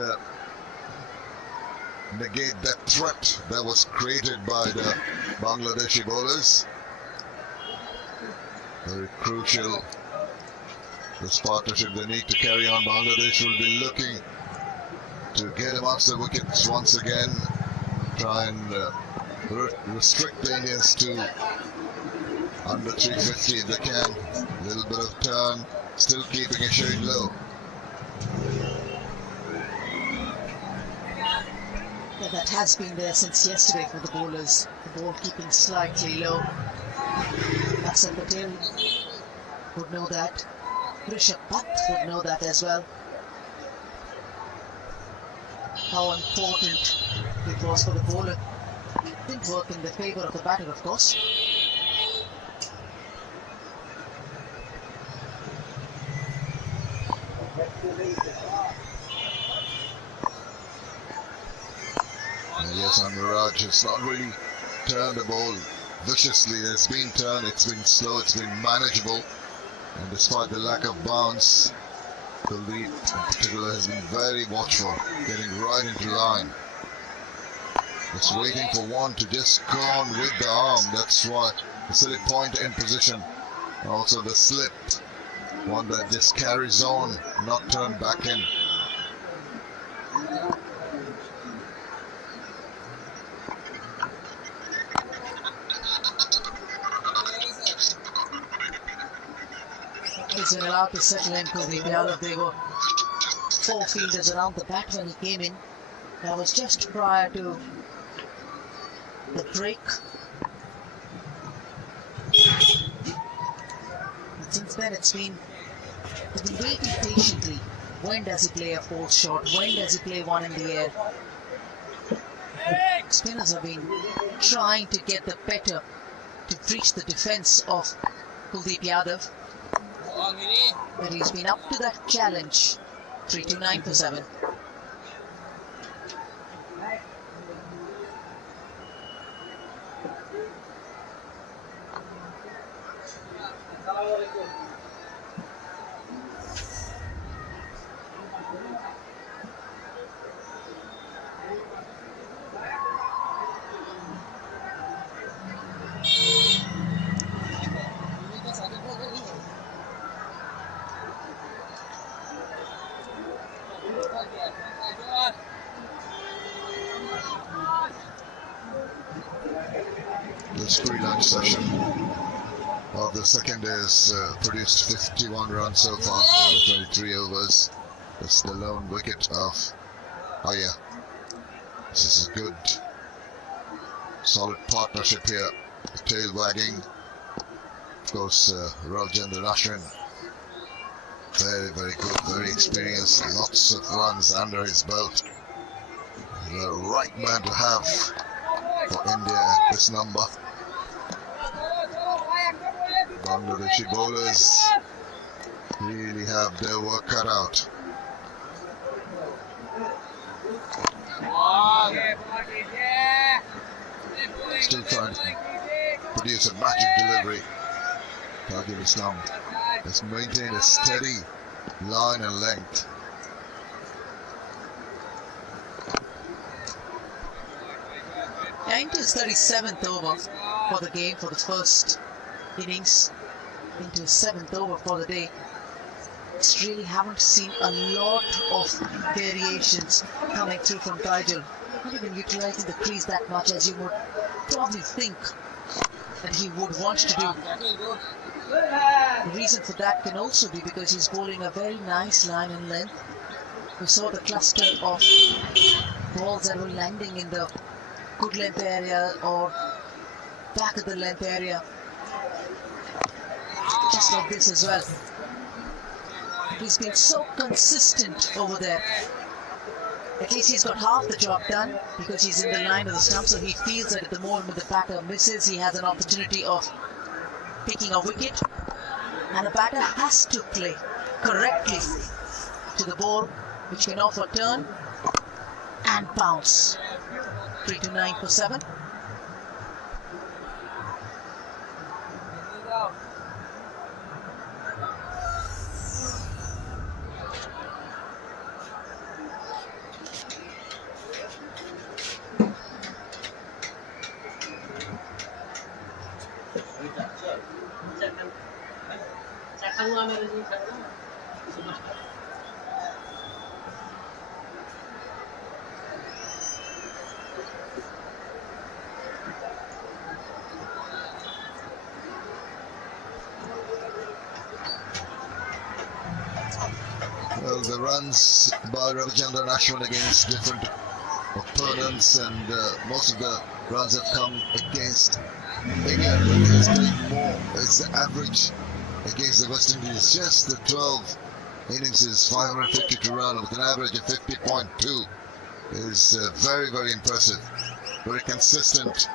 negate that threat that was created by the Bangladeshi bowlers. Very crucial. This partnership they need to carry on. Bangladesh will be looking to get amongst the wickets once again, try and restrict the Indians to under 350 if they can. A little bit of turn, still keeping it shade low. Yeah, that has been there since yesterday for the bowlers. The ball keeping slightly low. Akshar Patel would know that. Rishabh Pant would know that as well. How important it was for the bowler. Didn't work in the favour of the batter, of course. Yes, and Miraj has not really turned the ball viciously. There's been turn, it's been slow, it's been manageable. And despite the lack of bounce, Kuldeep in particular has been very watchful, getting right into line. Just waiting for one to just go on with the arm. That's why the silly point in position. And also the slip, one that just carries on, not turned back in. He's been allowed to settle in Kuldeep Yadav. There were 4 fielders around the bat when he came in. That was just prior to the break. And since then he's been waiting patiently. When does he play a 4th shot? When does he play one in the air? Spinners have been trying to get the better to breach the defence of Kuldeep Yadav. But he's been up to that challenge. 3-9 for 7. This pre-lunch session of the second day has produced 51 runs so far in the 23 overs. It's the lone wicket of Aya. This is a good, solid partnership here. Tail wagging. Of course, Rajendra Ashwin. Very, very good, very experienced. Lots of runs under his belt. The right man to have for India at this number. Bangladeshi bowlers really have their work cut out. Still trying to produce a magic delivery. Taqib Islam has maintained a steady line and length. Into his 37th over for the game, for the first innings, into his 7th over for the day. Just really haven't seen a lot of variations coming through from Kajal. Not even utilizing the crease that much as you would probably think that he would want to do. The reason for that can also be because he's bowling a very nice line and length. We saw the cluster of balls that were landing in the good length area or back of the length area. Just like this as well. He's been so consistent over there. At least he's got half the job done because he's in the line of the stump, so he feels that at the moment the batter misses, he has an opportunity of picking a wicket. And a batter has to play correctly to the ball, which can offer turn and bounce. 3 to 9 for 7. Well, the runs by Ravichandran Ashwin against different opponents, and most of the runs have come against England, but he's doing more. It's the average against the West Indies. Just the 12 innings is 552 runs with an average of 50.2 is very, very impressive. Very consistent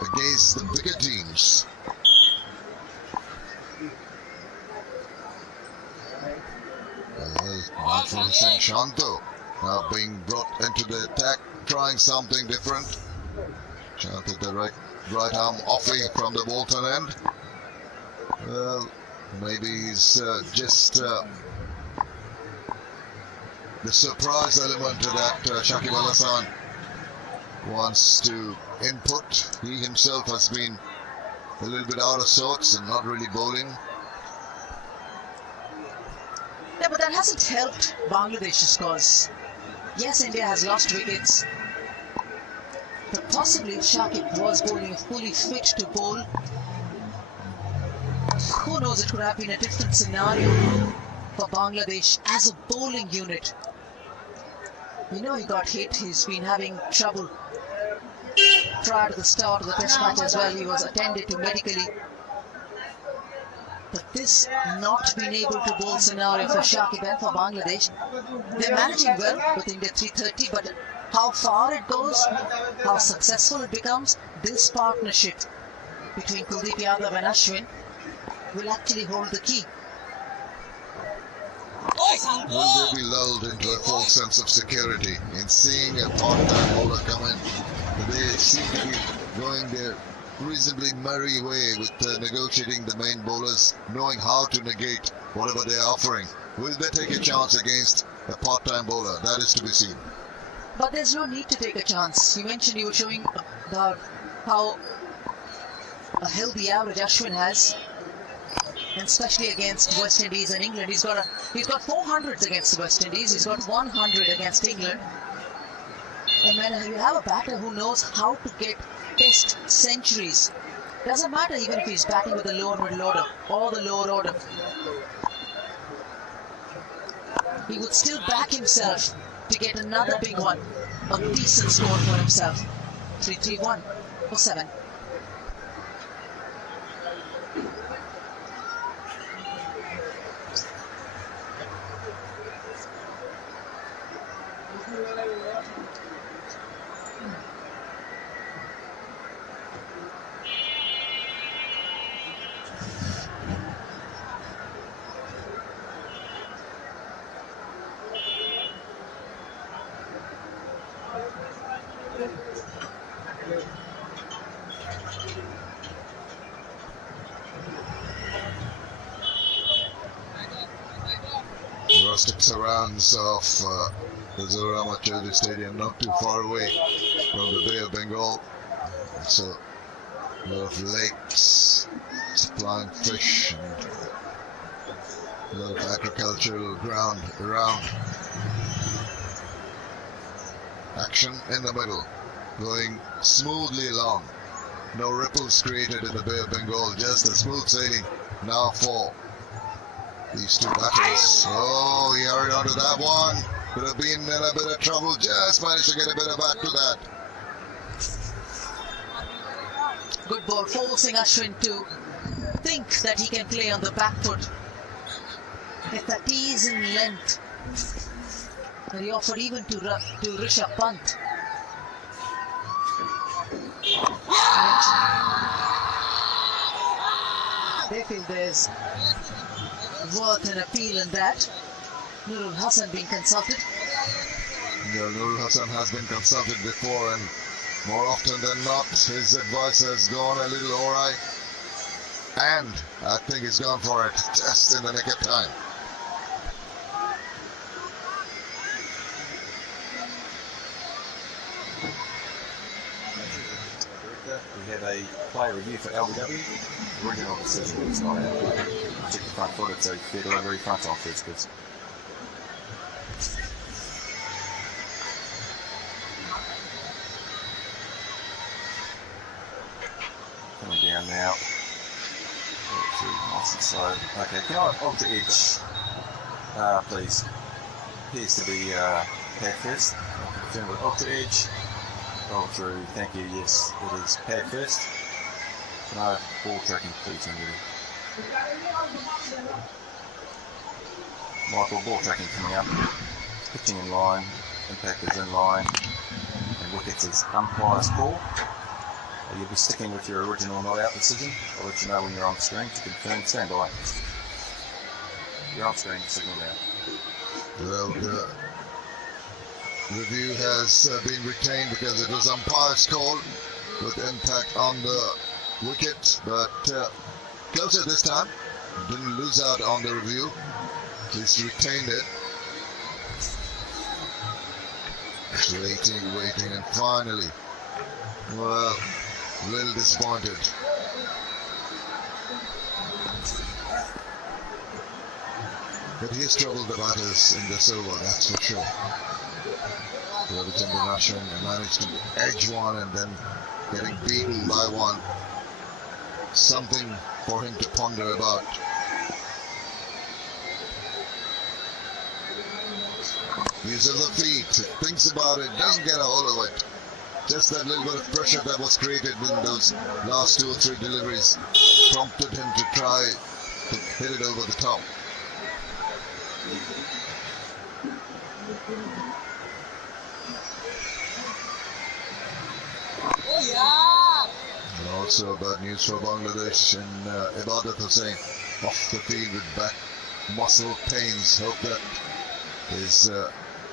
against the bigger teams. Hussain Shanto now being brought into the attack, trying something different. Shanto, the right arm offing from the Bolton end. Well, maybe he's just the surprise element to that Shakib Al Hasan wants to input. He himself has been a little bit out of sorts and not really bowling. Yeah, but that hasn't helped Bangladesh's cause. Yes, India has lost wickets, but possibly if Shakib was bowling fully fit to bowl, who knows, it could have been a different scenario for Bangladesh as a bowling unit. We know he got hit, he's been having trouble prior to the start of the test match as well. He was attended to medically. But this not being able to bowl scenario for Shakib and for Bangladesh, they're managing well with India 330, but how far it goes, how successful it becomes, this partnership between Kuldeep Yadav and Ashwin will actually hold the key. Will they be lulled into a false sense of security in seeing a part-time bowler come in? They seem to be going their reasonably merry way with negotiating the main bowlers, knowing how to negate whatever they're offering. Will they take a chance against a part-time bowler? That is to be seen. But there's no need to take a chance. You mentioned you were showing about how a healthy average Ashwin has, and especially against West Indies and England. He's got 400s against the West Indies. He's got 100 against England. And when you have a batter who knows how to get test centuries, doesn't matter even if he's batting with the lower middle order or the lower order. he would still back himself to get another big one. A decent score for himself. 3-3-1 for 7. Rustic surrounds of the Zorama Children's Stadium, not too far away from the Bay of Bengal. So a lot of lakes supplying fish and a lot of agricultural ground around. Action in the middle, going smoothly along. No ripples created in the Bay of Bengal, just a smooth sailing now for these two batters. Oh, he hurried onto that one. Could have been in a bit of trouble. Just managed to get a bit of back to that. Good ball, forcing Ashwin to think that he can play on the back foot. Get that ease in length. And he offered even to Rishabh Pant. They feel there's worth an appeal in that. Nurul Hassan being consulted. Yeah, Nurul Hassan has been consulted before, and more often than not, his advice has gone a little awry. And I think he's gone for it just in the nick of time. We had a player review for LBW. The original decision was not out. Check the front footed, so fair delivery, front on first goods. Coming down now. Nice and slow. Okay, can I off the edge, please? Appears to be pad first. Confirm with off the edge. Roll through, thank you, yes, it is pad first. No, ball tracking, please, Andy. Michael, ball tracking coming up. Pitching in line, impact is in line, and wickets is umpire's call. You'll be sticking with your original not out decision. I'll let you know when you're on screen to confirm. Stand by. You're on screen, signal now. Well, the review has been retained because it was umpire's call with impact on the wicket, but closer this time. Didn't lose out on the review. At least retained it. Waiting, and finally, well, a little disappointed. But he has troubled the batters in this over, that's for sure. Ravichand Ashwin managed to edge one and then getting beaten by one. Something for him to ponder about. Use of the feet, thinks about it, doesn't get a hold of it. Just that little bit of pressure that was created in those last 2 or 3 deliveries prompted him to try to hit it over the top. And also bad news for Bangladesh and Ibadat Hussain off the field with back muscle pains. Hope that is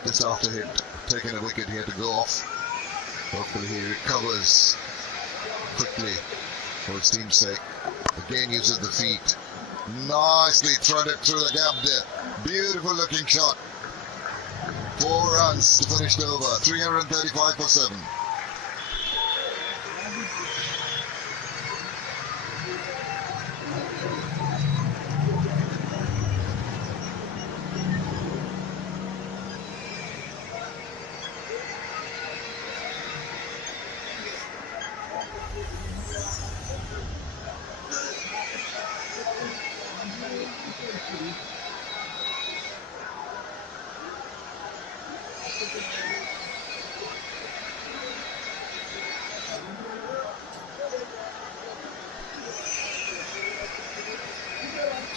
just after he'd taken a wicket, he had to go off. Hopefully he recovers quickly for his team's sake. Again uses the feet. Nicely threaded through the gap there. Beautiful looking shot. 4 runs to finish the over. 335 for 7.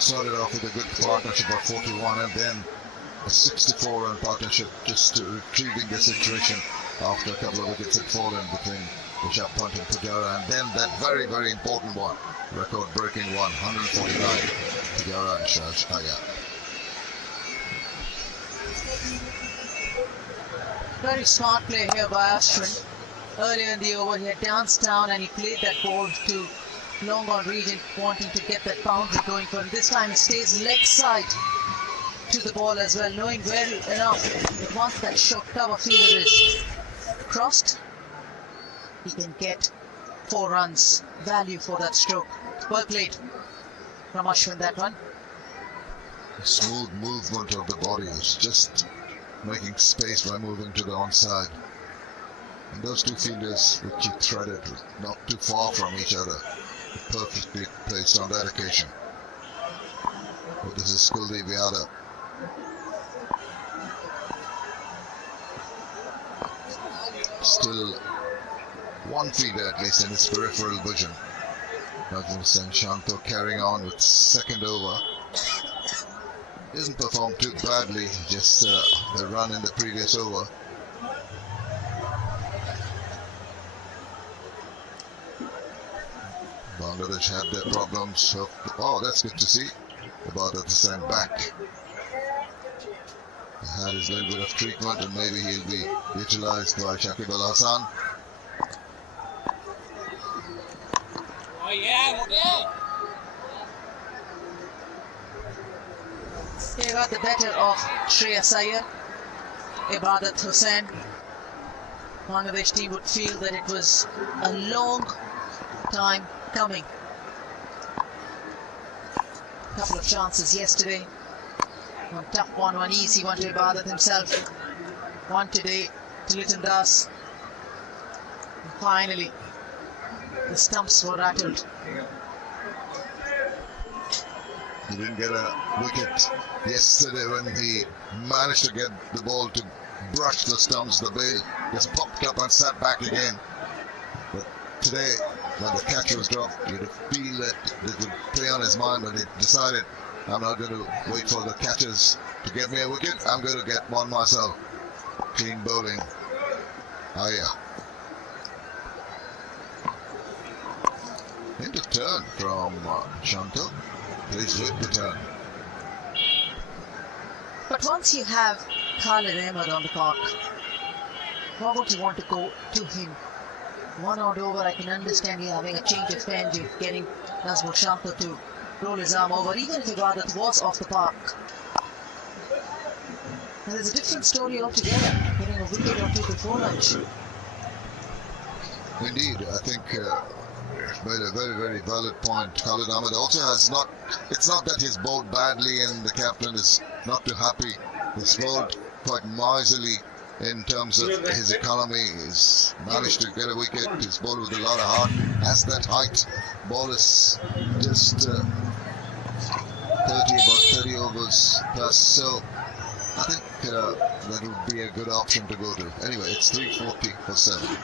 started off with a good partnership of 41 and then a 64-run partnership, just retrieving the situation after a couple of wickets had fallen between Rishabh Pant and Pujara, and then that very, very important one, record-breaking one, 149, Pujara and Shaj Iyer. Very smart play here by Ashwin. Earlier in the over, he had danced down and he played that ball to long on region, wanting to get that boundary going for him. This time he stays leg side to the ball as well, knowing well enough that once that short cover fielder is crossed, he can get 4 runs value for that stroke. Well played from Ashwin, that one. Smooth movement of the body, is just making space by moving to the onside. And those two fielders which he threaded not too far from each other, perfectly placed on that occasion. But this is Kuldeep Yadav. Still one fielder at least in his peripheral vision. Najmul Sen Shanto carrying on with second over. Didn't perform too badly, just the run in the previous over. Bangladesh had their problems. So, oh, that's good to see. About at the same back. He had his little bit of treatment and maybe he'll be utilized by Shakib Al Hasan. Oh yeah, He got the better of Shreyas Iyer. Ibadat Hussain. Bangladesh team would feel that it was a long time coming. Couple of chances yesterday. One tough one, one easy one to Ibadat himself. One today to Liton Das. And finally, the stumps were rattled. He didn't get a wicket yesterday when he managed to get the ball to brush the stumps. The bail just popped up and sat back again. But today, when the catch was dropped, you could feel that it would play on his mind, but he decided, I'm not going to wait for the catchers to get me a wicket. I'm going to get one myself. Clean bowling. Iyer. Into turn from Shanto. Please with the turn. But once you have Khalid Ahmed on the park, why would you want to go to him? One odd over, I can understand you having a change of end, you getting Nazmul Shanto to roll his arm over, even if Ibadat was off the park. And there's a different story altogether, getting a wicket or two before lunch. Indeed, I think made a very, very valid point. Khalid Ahmed also has not, it's not that he's bowled badly and the captain is not too happy. He's bowled quite miserly in terms of his economy. He's managed to get a wicket. He's bowled with a lot of heart. Has that height. Ball is just 30 overs plus. So I think that would be a good option to go to. Anyway, it's 340 for 7.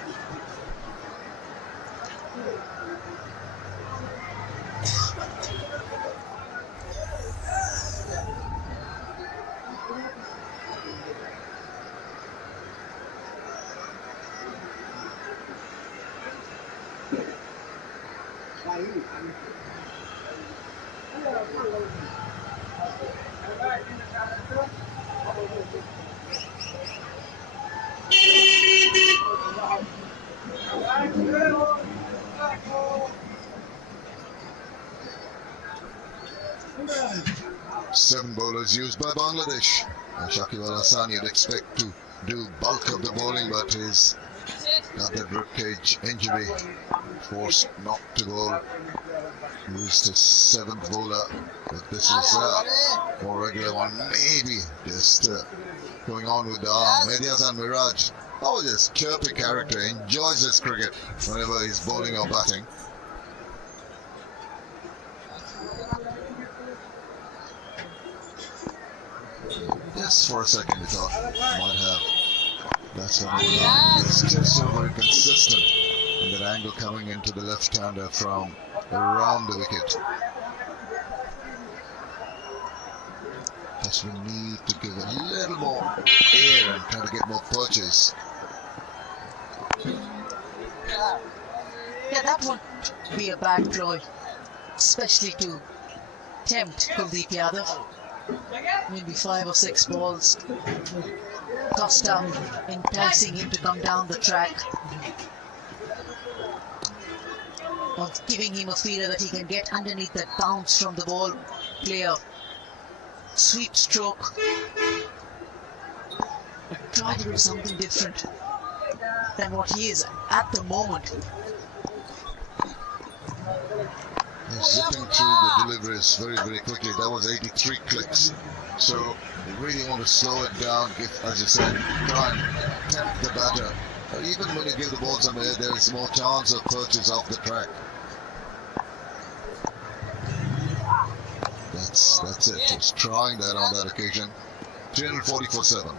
Seven bowlers used by Bangladesh. Shakib Al Hasan, you'd expect to do bulk of the bowling, but he's got that ribcage injury, forced not to bowl. Used his 7th bowler, but this is a more regular one. Maybe just going on with the arm. Medias and Miraj, oh, this chirpy character, enjoys his cricket whenever he's bowling or batting. Just for a second, we thought might have. That's what it's just so very consistent in that angle coming into the left-hander from around the wicket. Just we need to give a little more air and try to get more purchase. Yeah, that would be a bad ploy, especially to tempt Kuldeep Yadav. Maybe 5 or 6 balls. Costa enticing him to come down the track, or giving him a feeler that he can get underneath that bounce from the ball player. Sweep stroke. But try to do something different than what he is at the moment. Zipping through the deliveries very, very quickly. That was 83 clicks. So you really want to slow it down, as you said, try and tempt the batter. Even when you give the ball some air, there is more chance of purchase off the track. That's it. Just trying that on that occasion. 340 for 7.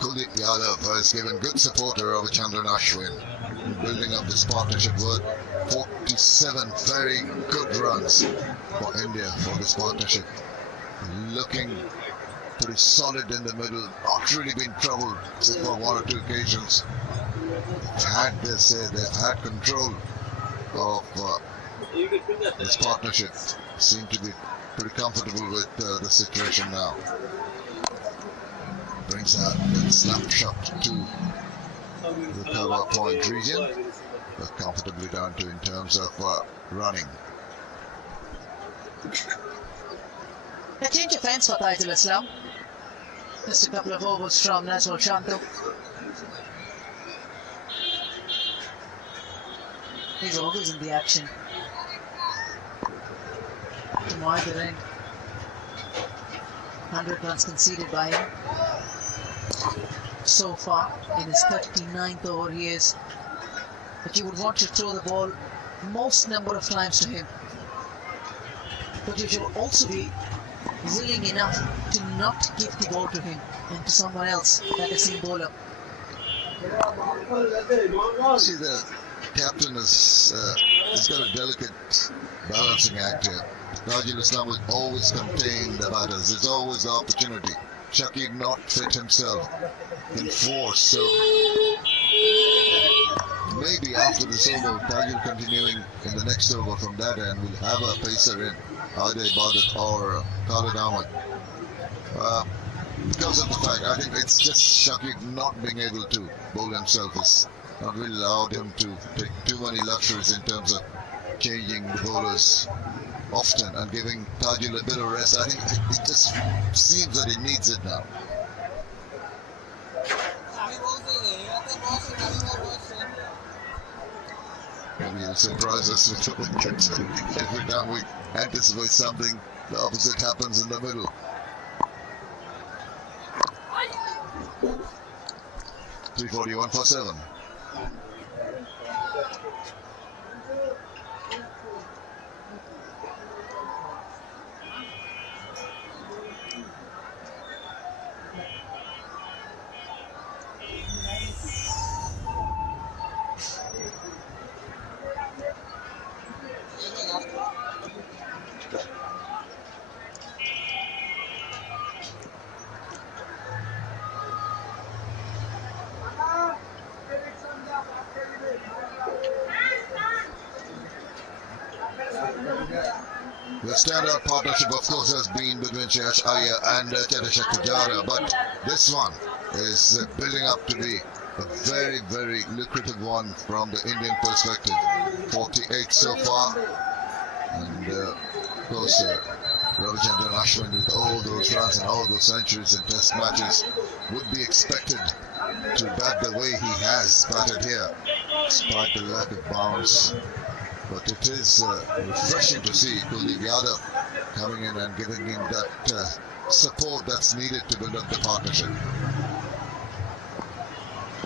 Kuldeep Yadav has given good support to Ravichandran Ashwin, building up this partnership worth 47 very good runs for India for this partnership. Looking pretty solid in the middle, not really been troubled except for 1 or 2 occasions. They've had control of this partnership. Seem to be pretty comfortable with the situation now. Brings out that snapshot to the cover point region, but comfortably down to in terms of running. A change of fence for Taijul Islam. Just a couple of overs from Nazrul Shanto. He's always in the action. To either end. 100 runs conceded by him. So far, in his 39th over he is. But you would want to throw the ball most number of times to him. But you should also be willing enough to not give the ball to him and to someone else, like a seam bowler. See, the captain has got a delicate balancing act here. Taijul Islam will always contain the batters. There's always the opportunity. Shakib not fit himself in force, so maybe after this over, Taijul continuing in the next over from that end will have a pacer in, either Ibadat or Khalid Ahmed. Because of the fact, I think it's just Shakib not being able to bowl himself has not really allowed him to take too many luxuries in terms of changing the bowlers often and giving Taijul a bit of rest. I think it just seems that he needs it now. Maybe he'll surprise us with the wickets. Every time we anticipate something, the opposite happens in the middle. .341 for 7. The standout partnership, of course, has been between Shreyas Iyer and Cheteshwar Pujara, but this one is building up to be a very, very lucrative one from the Indian perspective. 48 so far, and of course, Ravichandran Ashwin, with all those runs and all those centuries in test matches, would be expected to bat the way he has batted here, despite the lack of bounce. But it is refreshing to see Kuldeep Yadav coming in and giving him that support that's needed to build up the partnership.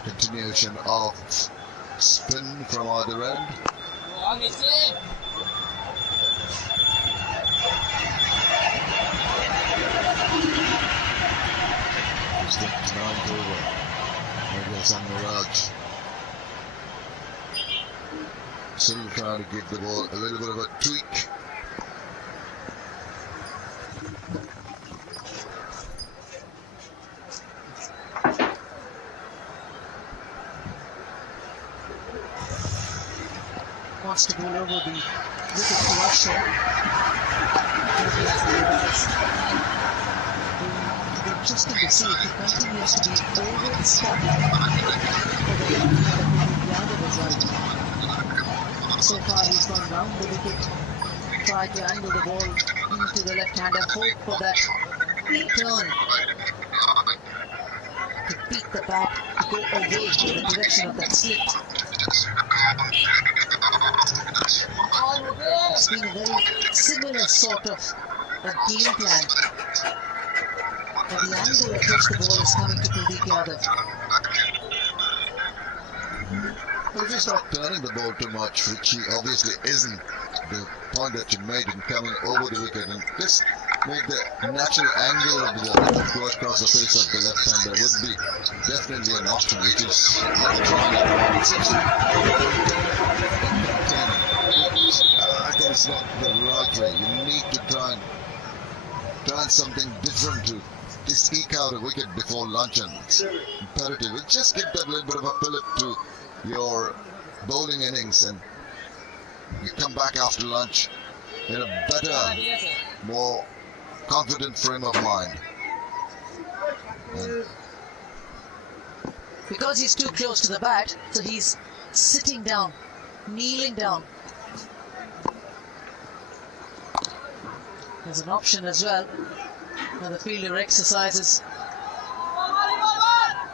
Continuation of spin from either end. It's the 9th over. There goes Miraj. Still trying to give the ball a little bit of a tweak. Wants to go over the wicket to Ashwin. It'll be interesting to see if he continues to be over stuck for the Yadav as well. So far he's gone round the wicket, tried to angle the ball into the left-hander, hope for that turn to beat the bat, to go away in the direction of that slit. It's been a very similar sort of a game plan. But the angle at which the ball is coming to Kuldeep Yadav. Well, just not turning the ball too much, which he obviously isn't. The point that you made in coming over the wicket, and just make the natural angle of the ball to go across the face of the left-hander would be definitely an option, which is not trying it. I think it's not the right way. You need to try something different to just eke out a wicket before luncheon. It's imperative. It just give that little bit of a fillip to your bowling innings, and you come back after lunch in a better, more confident frame of mind. Because he's too close to the bat, so he's sitting down, kneeling down. There's an option as well. Now the fielder exercises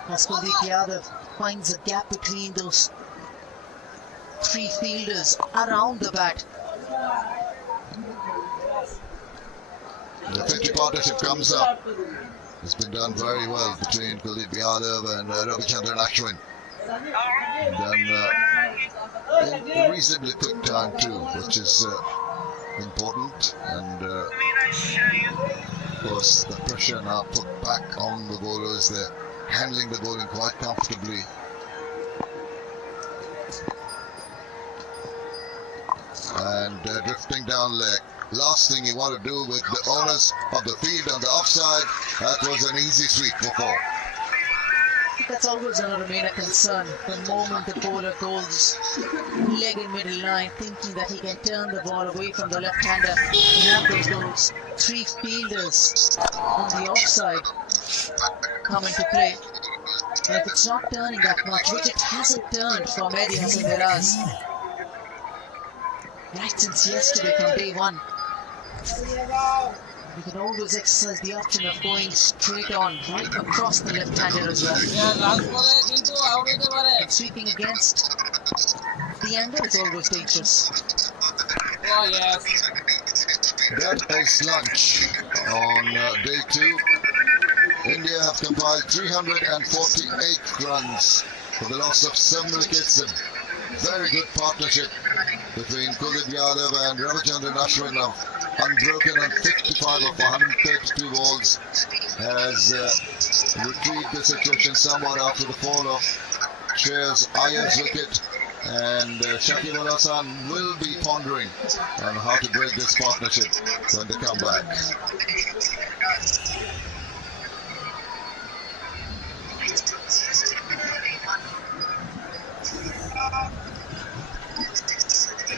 as Kuldeep Yadav finds a gap between those three fielders around the bat. The 50 partnership comes up. It's been done very well between Kuldeep Yadav and Ravichandran Ashwin. Done in reasonably quick time too, which is important. And of course the pressure now put back on the bowlers. They're handling the bowling quite comfortably. And drifting down leg. Last thing you want to do with the owners of the field on the offside, that was an easy sweep for four. That's always going to remain a concern. The moment the bowler goes leg in middle line, thinking that he can turn the ball away from the left-hander, you have those three fielders on the offside come into play. And if it's not turning that much, which it hasn't turned for Mehdi Hasan Miraz right since yesterday from day one, you can always exercise the option of going straight on, right across the left-hander as well. And sweeping against the angle is always dangerous. Oh, yes. That is lunch on day 2. India have compiled 348 runs for the loss of 7 wickets. A very good partnership between Kuldeep Yadav and Ravichandran Ashwin, of unbroken on 55 of 132 balls, has retrieved the situation somewhat after the fall of Shreyas Iyer's wicket, and Shakib Al Hasan will be pondering on how to break this partnership when they come back.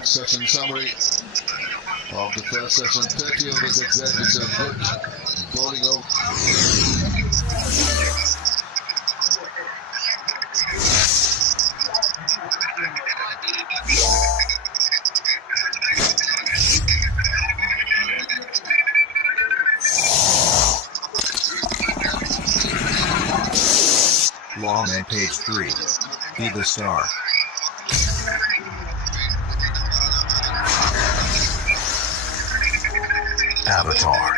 Session summary of the first session: 30 overs exactly, so good bowling over. Lawman page 3. Be the star. Avatar.